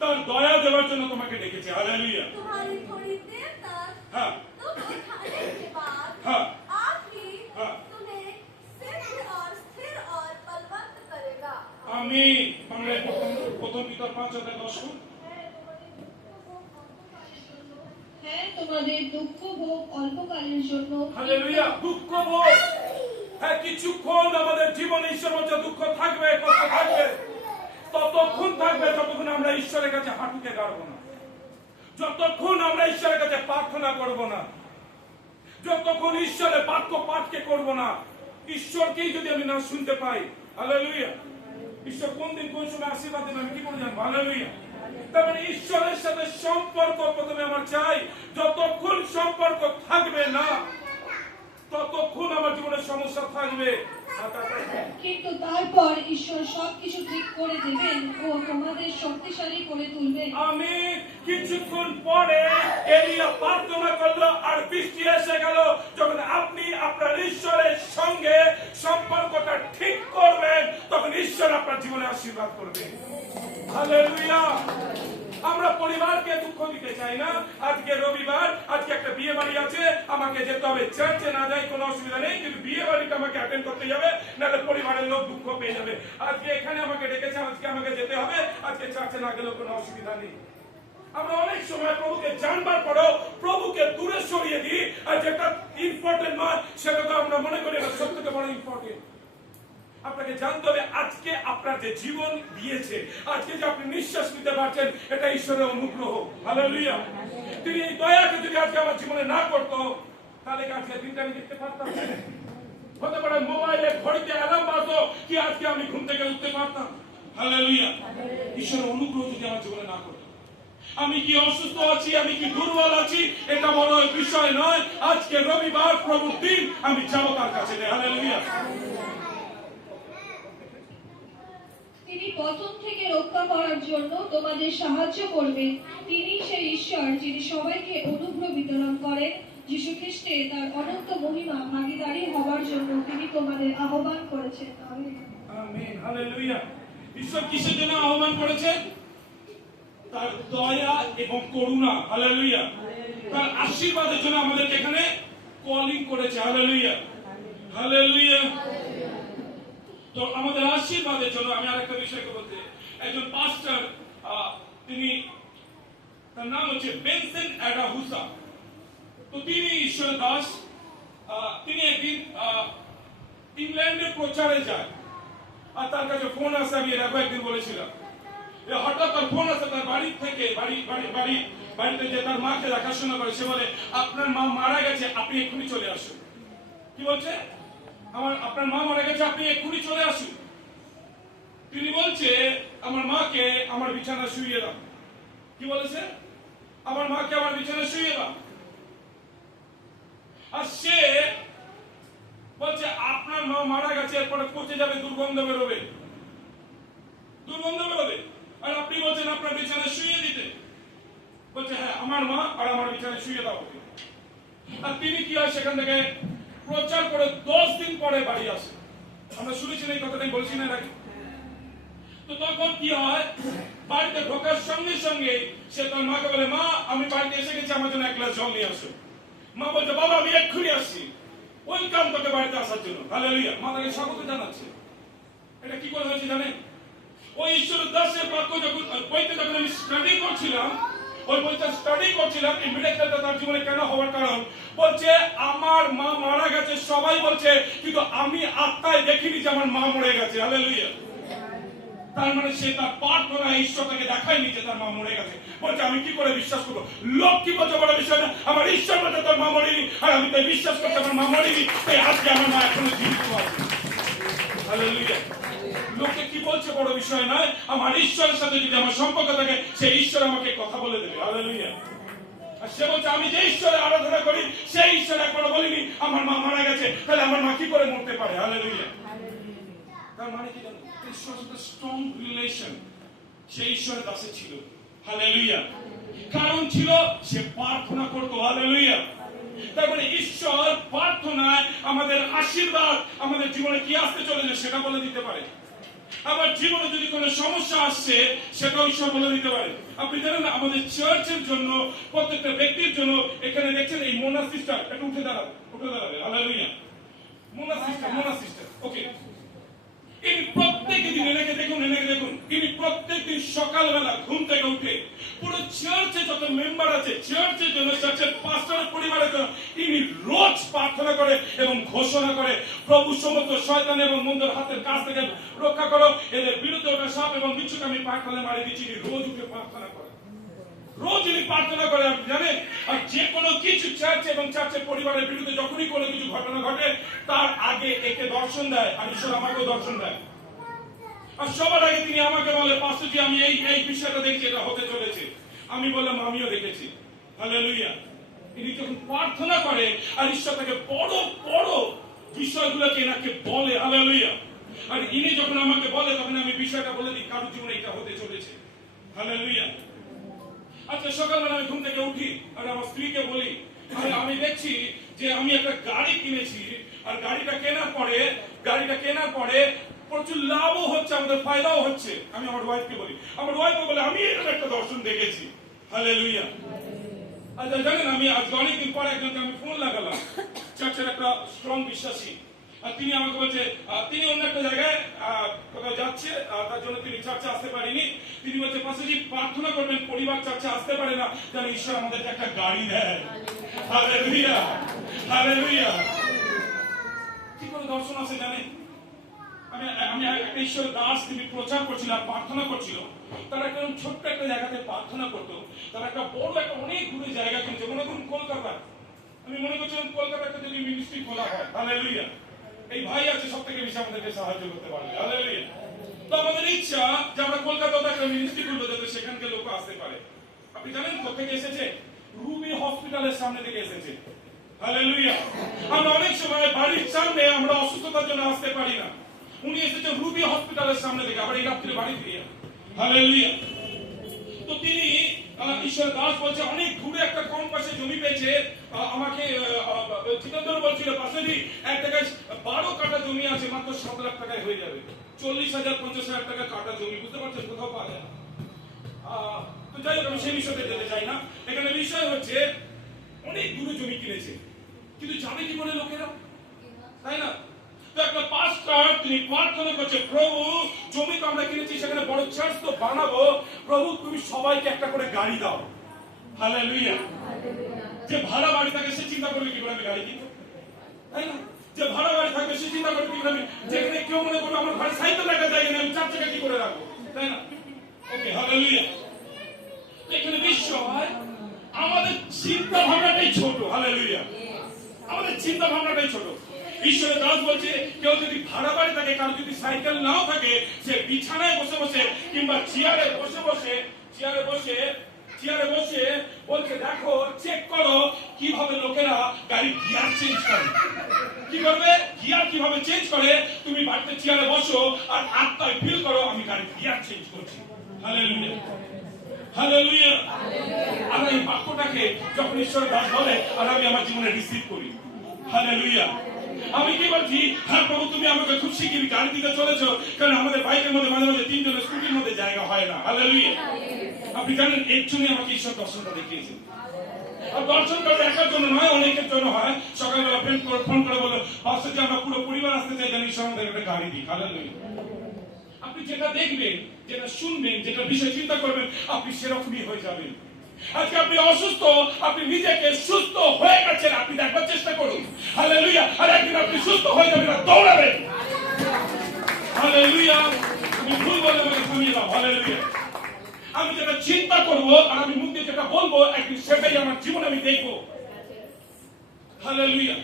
তার দয়া দেওয়ার জন্য তোমাকে ডেকেছে। হালেলুয়া। तुम्हारी थोड़ी देर तक হ্যাঁ दुख उठाने के बाद हाँ। आप ही हाँ। तुम्हें सिद्ध और स्थिर और बलवंत करेगा। আমি বাংলায় প্রথম পিতর 5:10 হ্যাঁ তোমাদের দুঃখ ভোগ অল্পকালের জন্য হালেলুয়া। দুঃখ ভোগ হ্যাঁ কিছুক্ষণ আমাদের জীবনে ঈশ্বর বলছে দুঃখ থাকবে কষ্ট থাকবে ততক্ষণ থাকবে যতক্ষণ আমরা ঈশ্বরের কাছে হাঁটুকে গাড়বো না, যতক্ষণ আমরা ঈশ্বরের কাছে প্রার্থনা করব না, যতক্ষণ ঈশ্বরের বাক্য পাঠকে করব না, ঈশ্বরকেই যদি আমি না শুনতে পাই। হালেলুয়া। ঈশ্বর কোন দিন কোন সময় আশীর্বাদ দেবেন আমি কি করে জানবো। হালেলুয়া। তার মানে ঈশ্বরের সাথে সম্পর্ক প্রথমে আমার চাই। যতক্ষণ সম্পর্ক থাকবে না ততক্ষণ আমার জীবনে সমস্যা থাকবে। কিন্তু তারপর ঈশ্বর সবকিছু ঠিক করে দেবেন ও তোমাদের শক্তিশালী করে তুলবেন। আমি কিছুক্ষণ পরে এলিয়া প্রার্থনা করলো আর বৃষ্টি এসে গেল। যখন আপনি আপনার ঈশ্বরের সঙ্গে সম্পর্কটা ঠিক করবেন তখন ঈশ্বর আপনার জীবনে আশীর্বাদ করবেন। হালেলুয়া। আমরা পরিবারকে দুঃখ দিতে চাই না। আজকে রবিবার, আজকে একটা বিয়ে বাড়ি আছে, আমাকে যেতে হবে। চার্চে না যাই কোনো অসুবিধা নেই, কিন্তু বিয়ে বাড়িটা আমাকে অ্যাটেন্ড করতে যাবে, নাহলে পরিবারের লোক দুঃখ পেয়ে যাবে। আজকে এখানে আমাকে ডেকেছে, আজকে আমাকে যেতে হবে, আজকে চার্চে না গেলেও কোনো অসুবিধা নেই। আমরা অনেক সময় প্রভুকে জানবার পরেও প্রভুকে দূরে সরিয়ে দিই, আর যেটা ইম্পর্টেন্ট নয় সেটা তো আমরা মনে করি এটা সব থেকে বড় ইম্পর্টেন্ট। আপনাকে জানতে হবে আজকে আপনার যে জীবন দিয়েছে, আজকে যে আপনি নিঃশ্বাস নিতে পারছেন, এটা ঈশ্বরের অনুগ্রহ। হালেলুয়া। তিনি এই দয়াকে যদি আজকে আমার জীবনে না করতো তাহলে আজকে দিনটা আমি দেখতে পারতাম না। হতে পারে মোবাইলে ঘড়িতে অ্যালার্ম বাজতো কি আজকে আমি ঘুম থেকে উঠতে পারতাম। হালেলুয়া। ঈশ্বরের অনুগ্রহ যদি আমার জীবনে না করতো, আমি কি অসুস্থ আছি, আমি কি দুর্বল আছি, এটা বড় বিষয় নয়। আজকে রবিবার, প্রভুর দিন, আমি যাবো তার কাছে। হালেলুয়া। তিনি পতন থেকে রক্ষা করার জন্য তোমাদের সাহায্য করবেন। তিনি সেই ঈশ্বর যিনি সবাইকে অনুগ্রহ বিতরণ করেন। যীশু খ্রিস্টে তার অনন্ত মহিমা ভাগীদারি হওয়ার জন্য তিনি তোমাদের আহ্বান করেছেন। আমেন। আমেন। হালেলুয়া। ঈশ্বর কিসের জন্য আহ্বান করেছেন? তার দয়া এবং করুণা। হালেলুয়া। তার আশীর্বাদের জন্য আমাদেরকে এখানে কলিং করেছে। হালেলুয়া। হালেলুয়া। তো আমাদের আশীর্বাদের জন্য আমি আরেকটা বিষয়কে বলতে, একজন পাস্টার, তিনি, তার নাম হচ্ছে বেনসন অ্যাডাহুসা। তো তিনি ঈশ্বরের দাস। তিনি একদিন ইংল্যান্ডে প্রচারে যায়, আর তার কাছে ফোন আসে। আমি এর আগে একদিন বলেছিলাম, হঠাৎ তার ফোন আসে তার বাড়ি থেকে, বাড়িতে যে তার মাকে দেখাশোনা করে। সে বলে, আপনার মা মারা গেছে, আপনি এক্ষুনি চলে আসুন। কি বলছে? আপনার মা মারা গেছে, আপনি এক্ষুনি চলে আসুন। তিনি বলছে, আমার মাকে আমার বিছানা শুইয়ে দাও। কি বলেছে? আমার মাকে আমার বিছানা শুইয়ে দাও। আর সে বলছে, আপনার মা মারা গেছে, এরপরে পচে যাবে, দুর্গন্ধ বেরোবে, দুর্গন্ধ বেরোবে, আর আপনি বলছেন আপনার বিছানা শুইয়ে দিতে। বলছে, হ্যাঁ, আমার মা আর আমার বিছানা শুইয়ে দাও। আর তিনি কি হয়, সেখান থেকে প্রচার করে 10 দিন পরে বাড়ি আসে। আমরা শুনেছি এই কথাটাই বলছি না নাকি? তো তখন কি হয়, বাড়িতে ঢোকার সঙ্গে সঙ্গে সে তার মাকে বলে, মা, আমি বাড়িতে এসে গেছি, আমার জন্য 1 গ্লাস জল নিয়ে আসো। মা বলছে, বাবা, আমি এক্ষুনি আসছি। ওয়েলকাম তোকে বাড়িতে আসার জন্য। হালেলুয়া। মা তাকে স্বাগত জানাচ্ছে। এটা কি করে হয়েছে জানেন? ওই ঈশ্বরের দাসের বাক্য যখন বইতে যখন আমি স্টাডি করছিলাম, ওই বইটা স্টাডি করছিলাম, এই মিরাকেলটা তার জীবনে কেন হওয়ার কারণ, বলছে, আমার মা মারা গেছে সবাই বলছে, কিন্তু আমি আত্মায় দেখিনি যে আমার মা মরে গেছে। হালেলুয়া। তার মানে সে তার প্রার্থনা ঈশ্বর তাকে দেখায়নি যে তার মা মরে গেছে। বলছে, আমি কি করে বিশ্বাস করবো? লোক কি বলছে বড় বিষয় না, আমার ঈশ্বর বলছে তোর মা মরেনি, আর আমি তাই বিশ্বাস করছি আমার মা মরেনি, তাই আজকে আমার মা এখনো জীবিত আছে। হালেলুয়া। লোকে কি বলছে বড় বিষয় নয়, আমার ঈশ্বরের সাথে যদি আমার সম্পর্ক থাকে, সেই ঈশ্বর আমাকে কথা বলে দেবে। হালেলুয়া। আর সে বলছে, আমি যে ঈশ্বরের আরাধনা করি সেই ঈশ্বর একবার বলিনি আমার মা মারা গেছে, তাহলে আমার মা কি করে মরতে পারে? হালেলুয়া। তার মানে কি জানো? ঈশ্বরের সাথে স্ট্রং রিলেশন সেই ঈশ্বরের দাসে ছিল। হালেলুয়া। কারণ ছিল সে প্রার্থনা করতো। হালেলুয়া। তার মানে ঈশ্বর প্রার্থনায় আমাদের আশীর্বাদ আমাদের জীবনে কি আসতে চলেছে সেটা বলে দিতে পারে। আবার জীবনে যদি কোনো সমস্যা আসছে সেটাও ঈশ্বর বলে দিতে পারে। আপনি জানেন না, আমাদের চার্চের জন্য, প্রত্যেকটা ব্যক্তির জন্য, এখানে দেখছেন এই মোনা সিস্টার, একটু উঠে দাঁড়াবে। হালেলুয়া। মোনা সিস্টার, ওকে। ইনি প্রত্যেক দিন, এনেকে দেখুন, ইনি প্রত্যেক দিন সকালবেলা ঘুম থেকে উঠে পুরো চার্চে যত মেম্বার আছে, চার্চের জন্য, চার্চের পাস্টরের পরিবারের জন্য ইনি রোজ প্রার্থনা করে এবং ঘোষণা করে, প্রভু সমস্ত শয়তান এবং মন্দের হাতের কাছ থেকে রক্ষা করো, এদের বিরুদ্ধে ওটা সাপ এবং বিচ্ছুকে আমি পাখালে মারি দিচ্ছি। ইনি রোজ উঠে প্রার্থনা করে, রোজ ইনি প্রার্থনা করে। আপনি জানেন, আর যে কোনো কিছু চার্চ এবং চার্চের পরিবারের বিরুদ্ধে যখনই কোনো কিছু ঘটনা ঘটে, তার আগে একে দর্শন দেয়, আর ঈশ্বর আমাকেও দর্শন দেয়। আর সবার আগে তিনি আমাকে বলে, পাস্টরজি, আমি এই বিষয়টা দেখছি, এটা হতে চলেছে। আমি বললাম, আমিও দেখেছি। হালেলুয়া। ইনি যখন প্রার্থনা করে আর ঈশ্বর তাকে বড় বড় বিষয়গুলোকে এনাকে বলে। হালেলুয়া। আর ইনি যখন আমাকে বলে, তখন আমি বিষয়টা বলে দিই, কারোর জীবনে এটা হতে চলেছে। হালেলুয়া। আচ্ছা, সকালবেলা আমি ঘুম থেকে উঠি আর আমার স্ত্রীকে বলি, আমি দেখছি যে আমি একটা গাড়ি কিনেছি, আর গাড়িটা কেনার পরে প্রচুর লাভও হচ্ছে, আমাদের ফায়দাও হচ্ছে। আমি আমার ওয়াইফকে বলি, আমার ওয়াইফকে বলে, আমি এরকম একটা দর্শন দেখেছি। হালেলুয়া। আচ্ছা, জানেন, আমি আজ অনেকদিন পর একজনকে আমি ফোন লাগালাম, চার্চের একটা স্ট্রং বিশ্বাসী। আর তিনি আমাকে বলছে, তিনি অন্য একটা জায়গায় কোথাও যাচ্ছে, তার জন্য তিনি চার্চে আসতে পারেনি। তিনি বলছে, পাস্টরজি, প্রার্থনা করবেন, পরিবার চার্চে আসতে পারে না, যেন ঈশ্বর আমাদেরকে একটা গাড়ি দেয়। হালেলুয়া। হালেলুয়া। কি করে দর্শন আসে জানেন? আমি একটা ঈশ্বর দাস, তিনি প্রচার করছিল, প্রার্থনা করছিল। তারা একটা ছোট্ট একটা জায়গাতে প্রার্থনা করতো, তারা একটা বড় একটা অনেক দূরে জায়গা কিনছে, মনে করুন কলকাতা। আমি মনে করছিলাম কলকাতাতে যদি মিনিস্ট্রি খোলা হয়, হালেলুয়া, এই ভাই আছে সব থেকে বেশি আমাদেরকে সাহায্য করতে পারবে। হালেলুয়া। তো আমাদের ইচ্ছা যে আমরা কলকাতাতে একটা মিনিস্ট্রি করবো যাতে সেখানকার লোক আসতে পারে। আপনি জানেন কোথেকে এসেছে? রুবি হসপিটালের সামনে থেকে এসেছে। হালেলুয়া। আমরা অনেক সময় বাড়ির সামনে আমরা অসুস্থতার জন্য আসতে পারি না, উনি এসেছে রুবি হসপিটালের সামনে থেকে, আবার এই রাত্রে বাড়ি ফিরে। হালেলুয়া। তো তিনি ঈশ্বর দাস বলছে অনেক দূরে একটা কম পাশে জমি পেয়েছে। আমাকে চিতন্দর বলছিল পাশেরই এক জায়গায় 12 কাঠা জমি আছে, মাত্র 7 লাখ টাকায় হয়ে যাবে। 40,000 50,000 টাকা কাঠা জমি, বুঝতে পারছেন, কোথাও পাওয়া যায় না। তো যাই হোক, আমি সেই বিষয়তে যেতে চাই না। এখানে বিষয় হচ্ছে অনেক দূরে জমি কিনেছে, কিন্তু যাবে কি করে লোকেরা, তাই না? তো একটা পাস্টর তিনি প্রার্থনা করছে, প্রভু জমি তো আমরা কিনেছি, সেখানে বড় চার্চ তো বানাবো, প্রভু তুমি সবাইকে একটা করে গাড়ি দাও। হালেলুয়া। যে ভাড়া বাড়ি থাকে সে চিন্তা করবে কি করে আমি গাড়ি কিনবো, তাই না? যে ভাড়া বাড়ি থাকবে সে চিন্তা করবে কি করে আমি, যেখানে কেউ মনে করবে আমার ঘরে সাইকেল রাখা যায় না, আমি 4 চাকা কি করে রাখবো, তাই না? ওকে, হালেলুয়া। এখানে বিষয় আমাদের চিন্তা ভাবনাটাই ছোট। হালেলুয়া। আমাদের চিন্তা ভাবনাটাই ছোট। ঈশ্বরের দাস বলছে কেউ যদি ভাড়া বাড়ি থাকে, কারো যদি সাইকেল নাও থাকে, সে বিছানায় বসে বসে কিংবা চেয়ারে বসে বলছে দেখো, চেক করো কিভাবে লোকেরা গাড়ি গিয়ার চেঞ্জ করে। কি করবে? গিয়ার কিভাবে চেঞ্জ করে, তুমি বাড়িতে চেয়ারে বসো আর আত্মায় ফিল করো আমি গাড়ি গিয়ার চেঞ্জ করছি। হালেলুয়া। হালেলুয়া। আর এই বাক্যটাকে যখন ঈশ্বরের দাস বলে আর আমি আমার জীবনে রিসিভ করি। হালেলুয়া। আমি কি বলছি, হ্যাঁ প্রভু তুমি আমাকে খুব শিগগিরই গাড়ি দিতে চলেছো, কারণ আমাদের বাইকের মধ্যে মাঝে মাঝে 3 জনের স্কুটির মধ্যে জায়গা হয় না। হালেলুয়া। আপনি জানেন এর জন্য আমাকে ঈশ্বর দর্শনটা দেখিয়েছেন। আর দর্শন করতে একার জন্য নয়, অনেকের জন্য হয়। সকালবেলা ফোন করে বলো পাশে যে আমরা পুরো পরিবার আসতে চাই, জানি ঈশ্বর আমাদের একটা গাড়ি দিই। হালেলুয়া। আপনি যেটা দেখবেন, যেটা শুনবেন, যেটা বিষয় চিন্তা করবেন, আপনি সেরকমই হয়ে যাবেন। আজকে আপনি অসুস্থ, আপনি নিজেকে সুস্থ হয়ে গেছেন, আপনি দেখবার চেষ্টা করুন। হালেলুয়া। আর একদিন আপনি সুস্থ হয়ে যাবেন আর দৌড়াবেন। হালেলুয়া। আমি ভুল বলে আমাকে থামিয়ে দাও। হালেলুয়া। আমি যেটা চিন্তা করবো আর আমি মুখ দিয়ে যেটা বলবো, একদিন সেটাই আমার জীবনে আমি দেখবো। হালেলুয়া।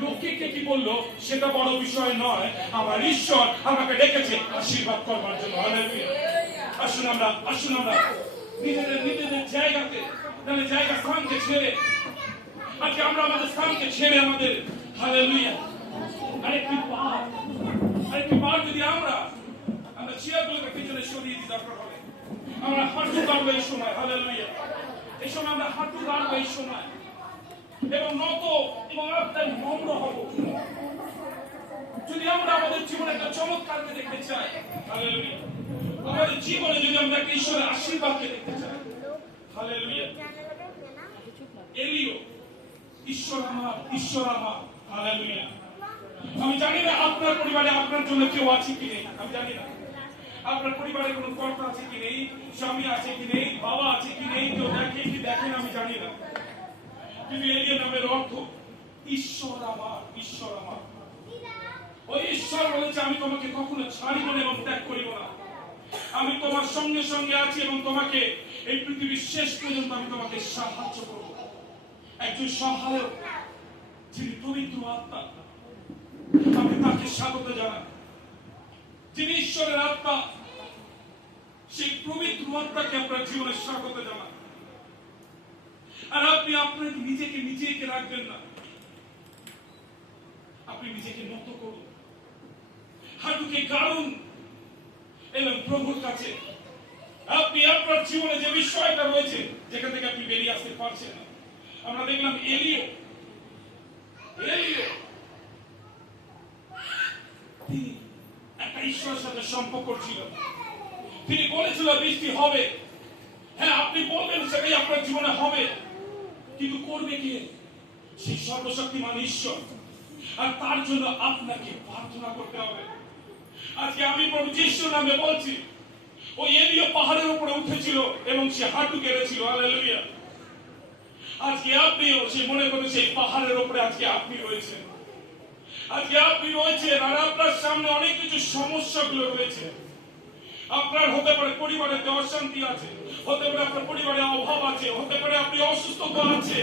লোকে কে কি বললো সেটা বড় বিষয় নয়, আমার ঈশ্বর আমাকে ডেকেছে আশীর্বাদ করবার জন্য। হালেলুয়া। আসুন আমরা নিজেদের জায়গাতে, মানে জায়গা স্থানকে ছেড়ে, আজকে আমরা আমাদের স্থানকে ছেড়ে আমাদের, হালেলুয়া, আরেকটি বার যদি আমরা চেয়ারগুলোকে পিছনে সরিয়ে দিই, দরকার হবে আমরা হাঁটু গাড়বো এই সময়। হালেলুয়া। এই সময় আমরা হাঁটু গাড়বো এই সময়, এবং নত এবং আপনার নম্র হব। যদি আমরা আমাদের জীবনে একটা চমৎকারকে দেখতে চাই, হালেলুয়া, আমাদের জীবনে যদি আমরা একটা ঈশ্বরের আশীর্বাদকে দেখতে চাই, হালেলুয়া, এলিও ঈশ্বর আমার। হালেলুয়া। আমি জানি না আপনার পরিবারে আপনার জন্য কেউ আছে কি নেই, আমি জানি না আপনার পরিবারে কোনো কর্তা আছে কি নেই, স্বামী আছে কি নেই, বাবা আছে কি নেই, কেউ দেখে কি দেখেন আমি জানি না, কিন্তু এলিও নামের অর্থ ঈশ্বর আমার। ওই ঈশ্বর বলেছে আমি তোমাকে কখনো ছাড়িব না এবং ত্যাগ করিব না, আমি তোমার সঙ্গে সঙ্গে আছি এবং তোমাকে এই পৃথিবীর শেষ পর্যন্ত আমি তোমাকে সাহায্য করব। একজন সহায়ক যিনি পবিত্র আত্মা, আমি তাকে স্বাগত জানাই। যিনি ঈশ্বরের আত্মা, সেই পবিত্র আত্মাকে আপনার জীবনে স্বাগত জানান। আর আপনি আপনার নিজেকে রাখবেন না, আপনি নিজেকে নত করুন, হাঁটুকে গাড়ুন এবং প্রভুর কাছে আপনি আপনার জীবনে যে বিষয়টা রয়েছে যেখান থেকে আপনি বেরিয়ে আসতে পারছেন না। আমরা দেখলাম এলিও তিনি একটা ঈশ্বরের সাথে সম্পর্ক ছিল। তিনি বলেছিল বৃষ্টি হবে, হ্যাঁ আপনি বলবেন সেটাই আপনার জীবনে হবে, কিন্তু করবে কে? সেই সর্বশক্তিমান ঈশ্বর। আর তার জন্য আপনাকে প্রার্থনা করতে হবে। আজকে আমি প্রভু যিশুর নামে বলছি, ওই এলিও পাহাড়ের উপরে উঠেছিল এবং সে হাঁটু গেড়েছিল। হালেলুয়া। আজকে আপনিও সে মনে করেন সেই পাহাড়ের উপরে আজকে আপনি রয়েছেন, আজকে আপনি রয়েছেন, আর আপনার সামনে অনেক কিছু সমস্যাগুলো রয়েছে। আপনার হতে পারে পরিবারেতে অশান্তি আছে, হতে পারে আপনার পরিবারে অভাব আছে, হতে পারে আপনি অসুস্থতা আছে,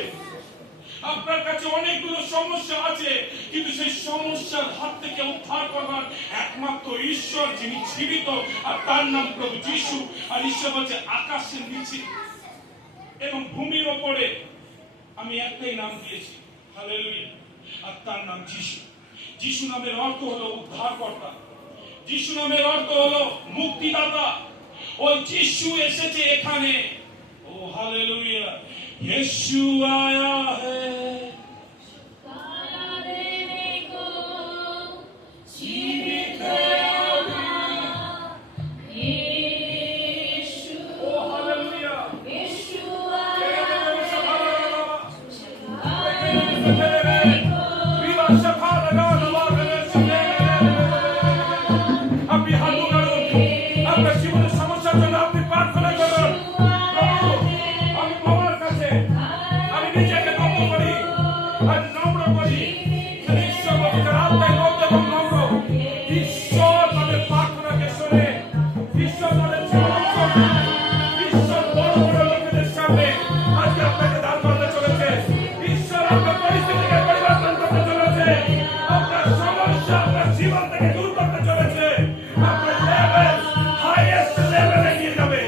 আপনার কাছে অনেকগুলো সমস্যা আছে, কিন্তু সেই সমস্যার হাত থেকে উদ্ধার করবার একমাত্র ঈশ্বর যিনি জীবিত, আর তার নাম প্রভু যিশু। আর ঈশ্বর বলছে আকাশের নিচে এবং ভূমির ওপরে আমি একটাই নাম দিয়েছি, হালেলুয়া, আর তার নাম যিশু। যিশু নামের অর্থ হলো উদ্ধারকর্তা, যিশু নামের অর্থ হলো মুক্তিদাতা। ওই যিশু এসেছে এখানে। ও হালেলুয়া, यीशु आया है देने को जीवित यीशु ओ हालेलुया यीशु विवा शफा लगा लगा अपनी हाथों करो, अपने जीवन समस्या जन अपनी प्रार्थना करो। আমি বাবার কাছে আমি নিজেকে নম্র করি আর নম্র করি, ঈশ্বর আমাদের আত্মায় নম্র এবং নম্র। ঈশ্বর তাদের প্রার্থনাকে শোনে, ঈশ্বর তাদের জীবন শোনে। ঈশ্বর বড় বড় লোকেদের সামনে আজকে আপনাকে দান করতে চলেছে। ঈশ্বর আপনার পরিস্থিতিকে পরিবর্তন করতে চলেছে, আপনার সমস্যা আপনার জীবন থেকে দূর করতে চলেছে, আপনার লেভেল হাইয়েস্ট লেভেলে নিয়ে যাবে।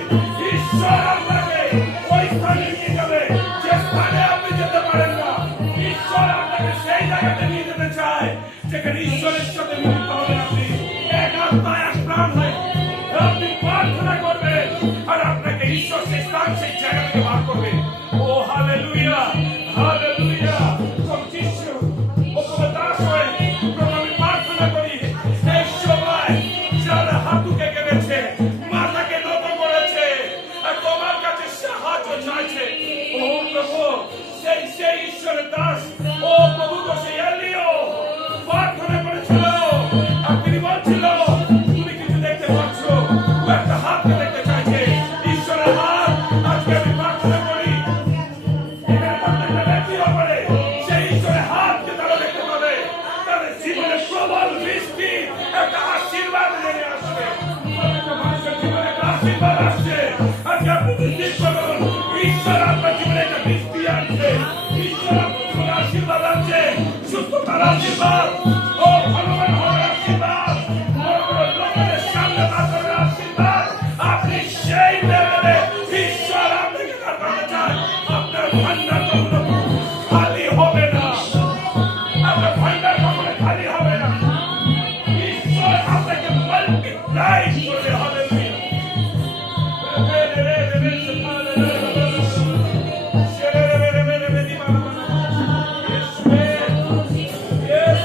ঈশ্বর আপনাকে ওই স্থানে নিয়ে যাবে যে স্থানে আপনি যেতে পারেন না। ঈশ্বর আপনাকে সেই জায়গাতে নিয়ে যেতে চায় যেখানে ঈশ্বরের সাথে মিলিত হবেন আপনি, এক আত্মা এক প্রাণ হয়ে আপনি প্রার্থনা করবেন, আর আপনাকে ঈশ্বর সেই স্থান সেই জায়গা থেকে বার করবে। ও হালেলুয়া, হালেলুয়া। প্রভু যিশু ওপরে দাস হয়ে প্রভু আমি প্রার্থনা করি, এই সময় যারা হাঁটুকে কেঁদেছে, মাথাকে নত করেছে, আর তোমার কাছে সাহায্য চাইছে, ও প্রভু সেই সেই ঈশ্বরের দাস, ও প্রভু তো সেই এলিও প্রার্থনা করেছিল, আর তিনি বলছিল তুমি কিছু দেখতে পাচ্ছ, ও একটা হাতকে দেখতে চাইছে, ঈশ্বরের হাত। আজকে আমি প্রার্থনা করি এখানে প্রত্যেকটা ব্যক্তি ব্যাপারে সেই ঈশ্বরের হাতকে তারা দেখতে পাবে, তাদের জীবনে প্রবল বৃষ্টি একটা আশীর্বাদ নেমে আসবে, প্রত্যেকটা মানুষের জীবনে একটা আশীর্বাদ আসছে। আজকে আপনি বিশ্বাস করুন, ঈশ্বর আপনার জীবনে একটা বৃষ্টি আনছে, ঈশ্বর আপনার জীবনে আশীর্বাদ আনছে, সুস্থতার আশীর্বাদ, ও ভগবান হওয়ার আশীর্বাদ, বড় বড় লোকেদের সামনে বাঁচানোর আশীর্বাদ। আপনি সেই লেভেলে ঈশ্বর আপনাকে কাটাতে চান। আপনার ভান্ডার কখনো খালি হবে না, আপনার ভান্ডার কখনো খালি হবে না। ঈশ্বর আপনাকে মাল্টিপ্লাই করবে। হালেলুয়া। Yes.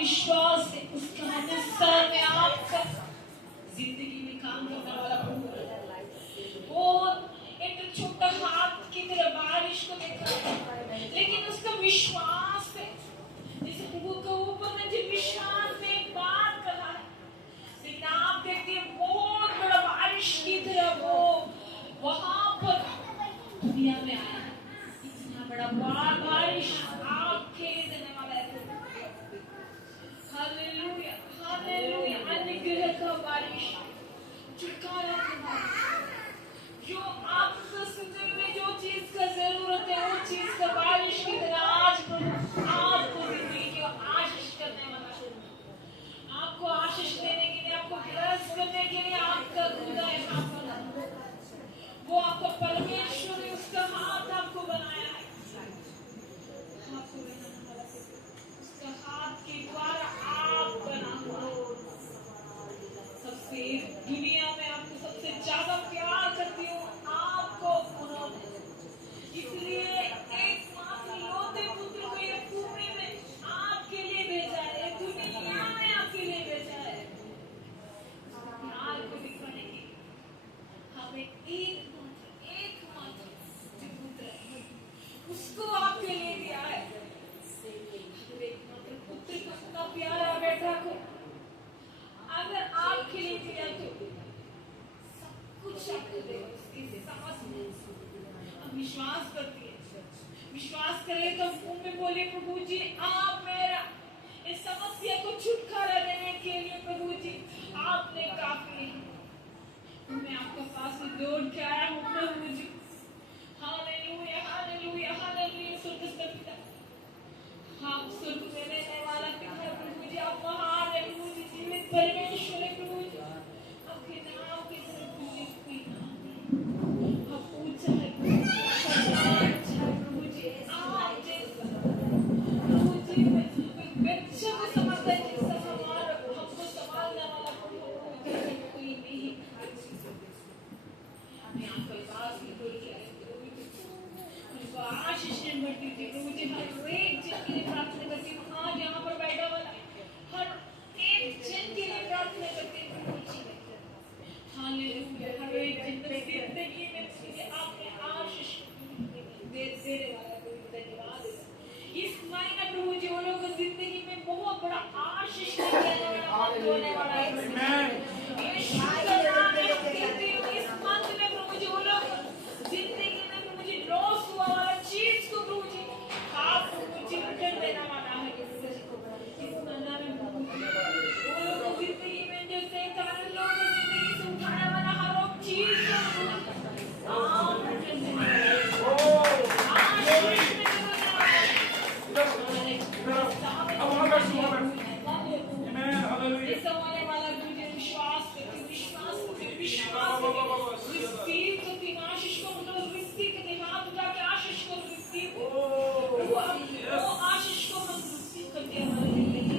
विश्वास से उसका अनुसार में आपका जिंदगी में काम करने वाला प्रभु वो एक छोटा हाथ की तरह बारिश को देखा लेकिन उसका विश्वास है जैसे प्रभु के ऊपर में जो विश्वास में एक बात कहा है लेकिन आप देखते हैं बहुत बड़ा बारिश की तरह वो वहां पर दुनिया में आया है इतना बड़ा बारिश आपके लिए देने वाला है हालेलुया हालेलुया अनुग्रह का बारिश छुटकारा का बारिश जो आपको जिंदगी में जो चीज का जरूरत है वो चीज का बारिश की तरह आज प्रभु आपको जिंदगी की आशीष करने वाला है आपको आशीष देने के लिए आपको ग्रस करने के लिए आपका खुदा यहाँ पर वो आपका परमेश्वर ने उसका हाथ आपको बनाया है आपको बनाने वाला उसका हाथ के द्वारा आप बना हुआ सबसे दुनिया में आपको सबसे ज्यादा प्यार करती हूँ आपको उन्होंने इसलिए एकमात्र योते पुत्र को ये भूमि में आपके लिए भेजा है दुनिया में आपके लिए भेजा है प्यार को दिखाने की हमें एकमात्र जो पुत्र है उसको आपके लिए दिया है एकमात्र पुत्र को इतना प्यारा बेटा को अगर आपके लिए दिया तो सब कुछ आपको देगा उसकी समझ में अब विश्वास करती है विश्वास करे तो मुंह में बोले प्रभु जी आप मेरा इस समस्या को छुटकारा देने के लिए प्रभु जी आपने काफी है मैं आपके पास दौड़ के आया हूँ प्रभु जी हालेलुया हालेलुया हालेलुया स्वर्गस्थ पिता हम स्वर्ग में रहने वाला पिता प्रभु जी आप महान है प्रभु जी जीवित परमेश्वर है प्रभु जी आपके नाम की तरफ कोई नाम नहीं आप ऊंचा है प्रभु जी आप जैसा प्रभु जी बच्चे को समझता है जैसा हमारा हमको संभालने वाला प्रभु जी कोई नहीं मैं आपके पास भी बोल के आई उनको आशीष ने बढ़ती थी प्रभु जी हर एक जन के लिए प्रार्थना करती हूँ आज यहाँ पर बैठा वाला हर एक जन के लिए प्रार्थना करती हूँ प्रभु जी हालेलुया हर एक जन की जिंदगी में आपने आशीष देने वाला प्रभु धन्यवाद इस महीना प्रभु जी वो लोग जिंदगी में बहुत बड़ा आशीष देने वाला है यीशु का नाम है इस मंथ में प्रभु जी वो लोग जिंदगी में प्रभु जी लॉस हुआ वाला चीज को प्रभु जी आप प्रभु जी रिटर्न देने वाला है इस महीना में प्रभु जी वो लोग जिंदगी में जो शैतान लोग जिंदगी से उठाने वाला हर एक चीज को आप रिटर्न देने वाला आशीष में इस होने वाला मुझे विश्वास करके रिसीव करके आशीष को मतलब रिसीव करके हाथ उठा के आशीष को रिसीव वो आशीष को हम रिसीव करके हमारे जिंदगी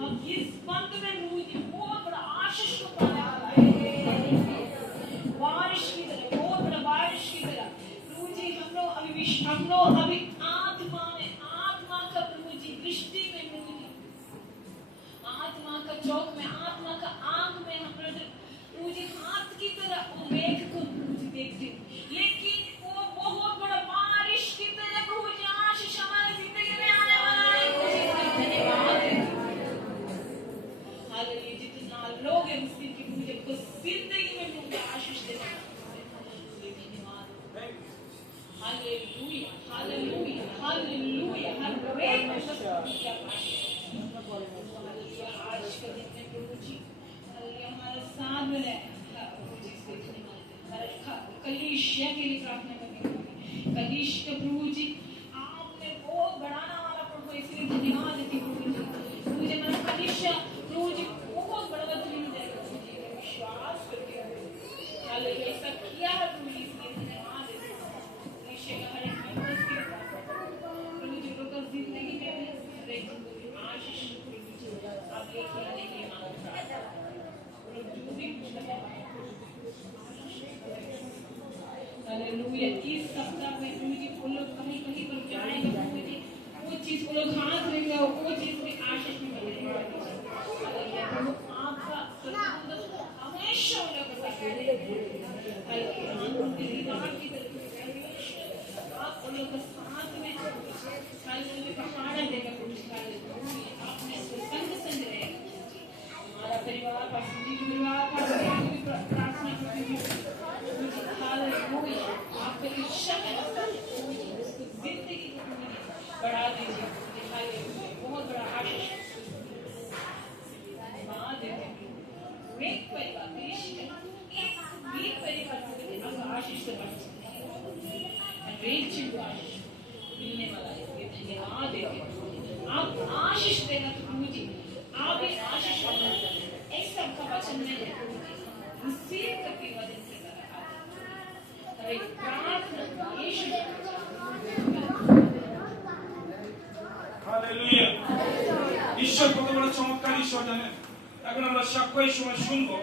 हम इस मंथ में मुझे बहुत बड़ा आशीष को पाने वाला है बारिश की तरह बहुत बड़ा बारिश की तरह प्रभु जी हम लोग अभी आत्मा का प्रभु जी दृष्टि में प्रभु जी आत्मा का चौक में आत्मा का आंख में हम लोग प्रभु जी हाथ की तरह वो मेघ को प्रभु जी देखते हैं लेकिन वो बहुत बड़ा बारिश की तरह प्रभु जी आशीष हमारी जिंदगी में आने वाला है प्रभु जी धन्यवाद हालेलुया जितना लोग हैं मुस्लिम की प्रभु जी को जिंदगी में प्रभु जी आशीष देना धन्यवाद हालेलुया हालेलुया हालेलुया हर एक आज का दिन में प्रभु जी हमारे साथ में कलीसिया के लिए प्रार्थना करनी होगी कलीसिया प्रभु जी आपने बहुत बढ़ाना वाला प्रभु इसलिए धन्यवाद देती प्रभु जी मुझे मेरा कलीसिया प्रभु जी बहुत बड़ा बदली जाएगा प्रभु जी विश्वास करके हालेलुया ऐसा किया है प्रभु जी इसलिए धन्यवाद देती कलीसिया का हर एक मेंबर्स के प्रभु जी लोग जिंदगी में आशीष आप लेके आने के लिए मांगता हूं जो भी कुछ लगा हालेलुया इस सप्ताह में प्रभु जी वो लोग कहीं कहीं पर जाएंगे प्रभु जी वो चीज वो लोग हाथ लेंगे वो चीज में आशीष में मिलेगा मिलने वाला है, इसलिए धन्यवाद देते हैं। आप आशीष देना तो प्रभु जी, आप ही आशीष देना, ऐसा आपका वचन में है प्रभु जी, रिसीव करके वचन से करा एक प्रार्थना यीशु হালেলুয়া। ঈশ্বর কত বড় চমৎকার ঈশ্বর জানেন। এখন আমরা সাক্ষ্যের সময় শুনবো